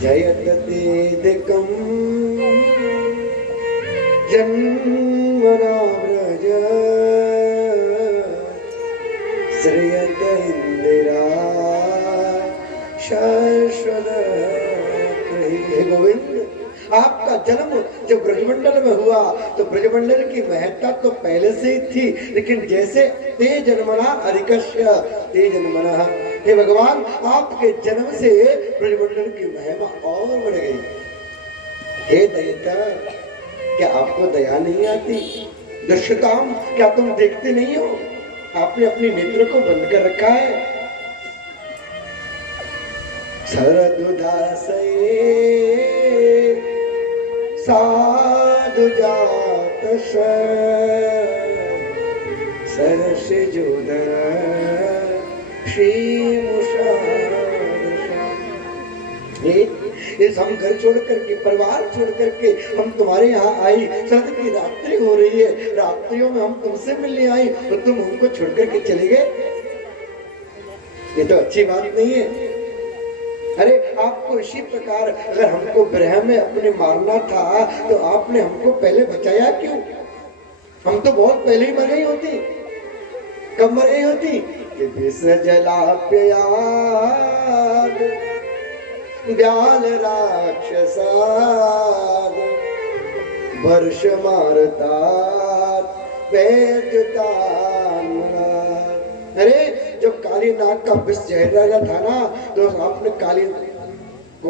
जयत तेदकम जन्मना व्रज श्रियत इंदिरा शाश्वत। हे गोविंद, आपका जन्म जब ब्रजमंडल में हुआ तो ब्रजमंडल की महत्ता तो पहले से ही थी, लेकिन जैसे ते जन्मना अधिकस्य ते जन्मना, हे भगवान आपके जन्म से ब्रजमंडल की महिमा और बढ़ गई। हे दयिता, क्या आपको दया नहीं आती? दृश्यताम, क्या तुम देखते नहीं हो? आपने अपने नेत्र को बंद कर रखा है। शरदुदासये साधु जात सरसिजोदर इस हम घर छोड़ करके, परिवार छोड़ करके हम तुम्हारे यहाँ आई। शरद की रात्रि हो रही है, रात्रियों में हम तुमसे मिलने आई तो तुम हमको छोड़ करके चले गए। ये तो अच्छी बात नहीं है। अरे आपको इसी प्रकार अगर हमको विरह में अपने मारना था तो आपने हमको पहले बचाया क्यों? हम तो बहुत पहले ही मर गई होती। कब मर गई होती? कि विष जला प्याद व्याल राक्षसाद वर्ष मारता वेदतान। अरे जब काली नाग का विष जहरीला था ना, तो आपने काली को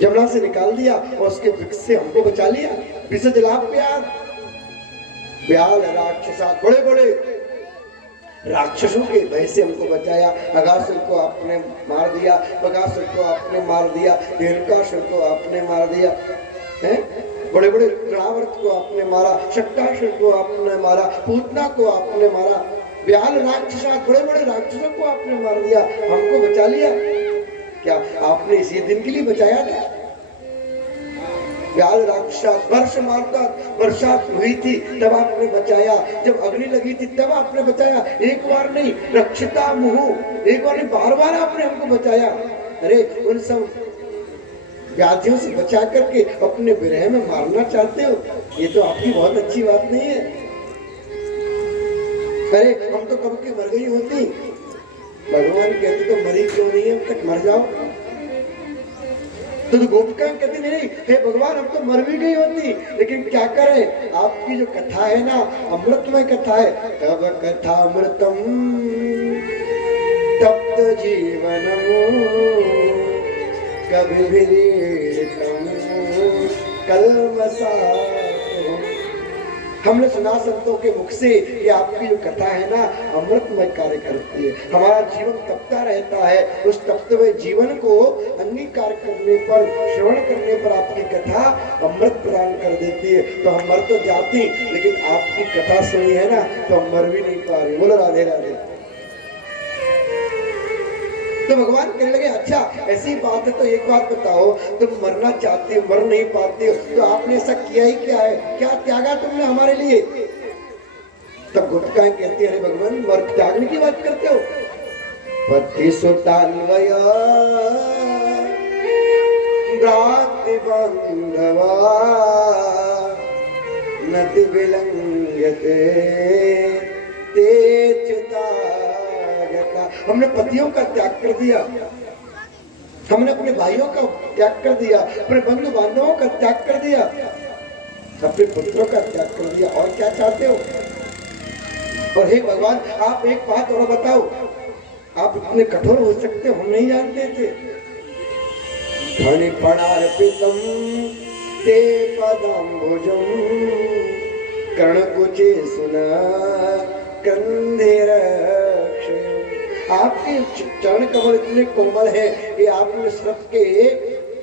जमुना से निकाल दिया और उसके विष से हमको बचा लिया। विष जला प्याद व्याल राक्षसाद, बड़े बड़े राक्षसों के भय से हमको बचाया। अगासुर को आपने मार दिया, बगासुर को आपने मार दिया, हिरण्यकासुर को आपने मार दिया, हैं? बड़े बड़े रावण को आपने मारा, शक्तासुर को आपने मारा, पूतना को आपने मारा, व्याल राक्षस, बड़े बड़े राक्षसों को आपने मार दिया, हमको बचा लिया। क्या आपने इसी दिन के लिए बचाया था? व्याल राक्षस वर्ष मारता, बरसात हुई थी तब आपने बचाया, जब अग्नि लगी थी तब आपने बचाया। एक बार नहीं, रक्षिता मुहु, एक बार नहीं, बार बार आपने हमको बचाया। अरे उन सब व्याधियों से बचा करके अपने विरह में मारना चाहते हो, ये तो आपकी बहुत अच्छी बात नहीं है। अरे हम तो कब की मर गई होती। भगवान कहते तो मरी क्यों नहीं है, अब तक मर जाओ। तो गोपिका कहती नहीं, हे भगवान हम तो मर भी गई होती, लेकिन क्या करें, आपकी जो कथा है ना, अमृतमय कथा है। तब कथा अमृतम तप्त जीवनम कभी कल्मषात्। हमने सुना संतों के मुख से कि आपकी जो कथा है ना, अमृतमय कार्य करती है। हमारा जीवन तपता रहता है, उस तप्त हुए जीवन को अंगीकार करने पर, श्रवण करने पर आपकी कथा अमृत प्रदान कर देती है। तो हम मर तो जाती, लेकिन आपकी कथा सुनी है ना तो हम मर भी नहीं पा रहे। बोलो राधे राधे। तो भगवान कहने लगे, अच्छा ऐसी बात है तो एक बात बताओ, तुम मरना चाहते हो, मर नहीं पाते हो, तो आपने ऐसा किया ही क्या है, क्या त्यागा तुमने हमारे लिए? तब गोपिकाएं कहती है, अरे भगवान मर त्यागने की बात करते हो? पति सुतान्वय भ्रातृ बंधवा नति विलंघ्यते तेजता। हमने पतियों का त्याग कर दिया, हमने अपने भाइयों का त्याग कर दिया, अपने बंधु बांधवों का त्याग कर दिया, अपने पुत्रों का त्याग कर दिया, और क्या चाहते हो? और हे भगवान आप एक बात और बताओ, आप इतने कठोर हो सकते हो, हम नहीं जानते थे। धनि पणार्पितम ते पदाम्बुजम कर्णकुचे सुना कंधेर। आपके चरण कमल इतने कोमल है कि आपने श्रद्ध के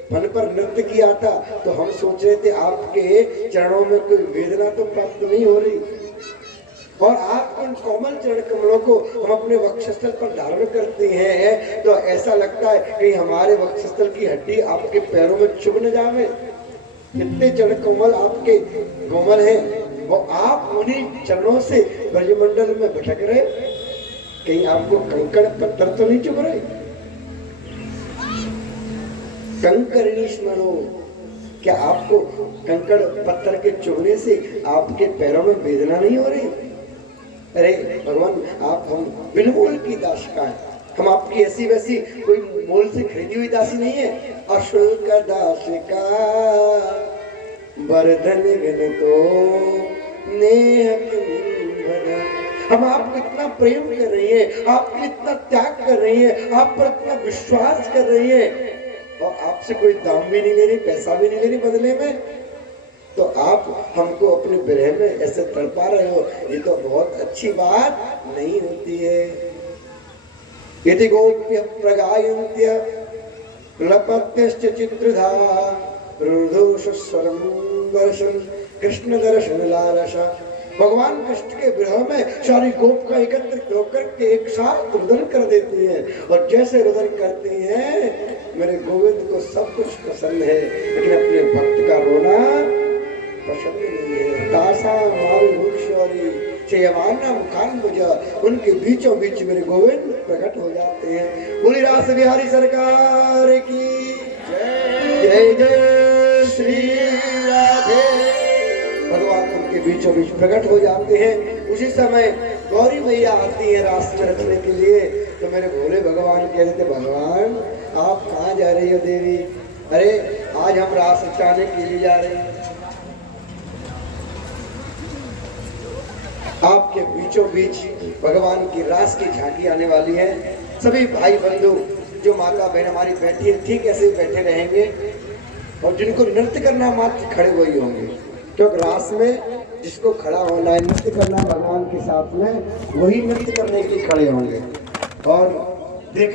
फन पर नृत्य किया था, तो हम सोच रहे थे आपके चरणों में कोई वेदना तो प्राप्त नहीं हो रही, और आप उन कोमल चरण कमलों को हम अपने वक्षस्थल पर धारण करते हैं तो ऐसा लगता है कि हमारे वक्षस्थल की हड्डी आपके पैरों में चुभ न जावे। कितने चरण कमल आपके कोमल हैं, वो आप उन्हीं चरणों से ब्रजमंडल में भटक रहे, कहीं आपको कंकड़ पत्थर तो नहीं चुभ रहे? कंकरणी स्मरो, क्या आपको कंकड़ पत्थर के चुभने से आपके पैरों में वेदना नहीं हो रही? अरे भगवान, आप हम बिन मोल की दासिका है, हम आपकी ऐसी वैसी कोई मोल से खरीदी हुई दासी नहीं है। अशुल्क दासिका बरधन घन तो नेह किंभर। हम आपको इतना प्रेम कर रही है, आपके इतना त्याग कर रही है, आप पर इतना विश्वास कर रही है, और आपसे कोई दाम भी नहीं ले रही, पैसा भी नहीं ले रही बदले में, तो आप हमको अपने विरह में ऐसे तड़पा रहे हो, ये तो बहुत अच्छी बात नहीं होती है। यदि गोप्य प्रगायन्त्य लपत्यश्च चित्रधा रुद्धोषस्वरं दर्शन कृष्ण दर्शन लालसा। भगवान कृष्ण के विरह में सारी गोपिकां एकत्रित होकर के एक साथ रुदन कर देती हैं, और जैसे रुदन करती हैं मेरे गोविंद को सब कुछ पसंद है, लेकिन अपने भक्त का रोना पसंद नहीं है। दासा माल भूषौरी चयमाना मुखान बुझा, उनके बीचों बीच मेरे गोविंद प्रकट हो जाते हैं। बोली रास बिहारी सरकार की जय जय श्री राधे। भगवान उनके बीचों बीच प्रकट हो जाते हैं। उसी समय गौरी मैया आती है रास में रचने के लिए, तो मेरे भोले भगवान कह देते, भगवान आप कहाँ जा रही हो देवी? अरे आज हम रास रचाने के लिए जा रहे हैं, आपके बीचों बीच भगवान की रास की झांकी आने वाली है। सभी भाई बंधु जो माता बहन हमारी बैठी है, ठीक ऐसे ही बैठे रहेंगे, और जिनको नृत्य करना मात्र खड़े वही होंगे, क्योंकि रास में जिसको खड़ा होना है, नृत्य करना भगवान के साथ में, वही नृत्य करने के लिए खड़े होंगे। और देखने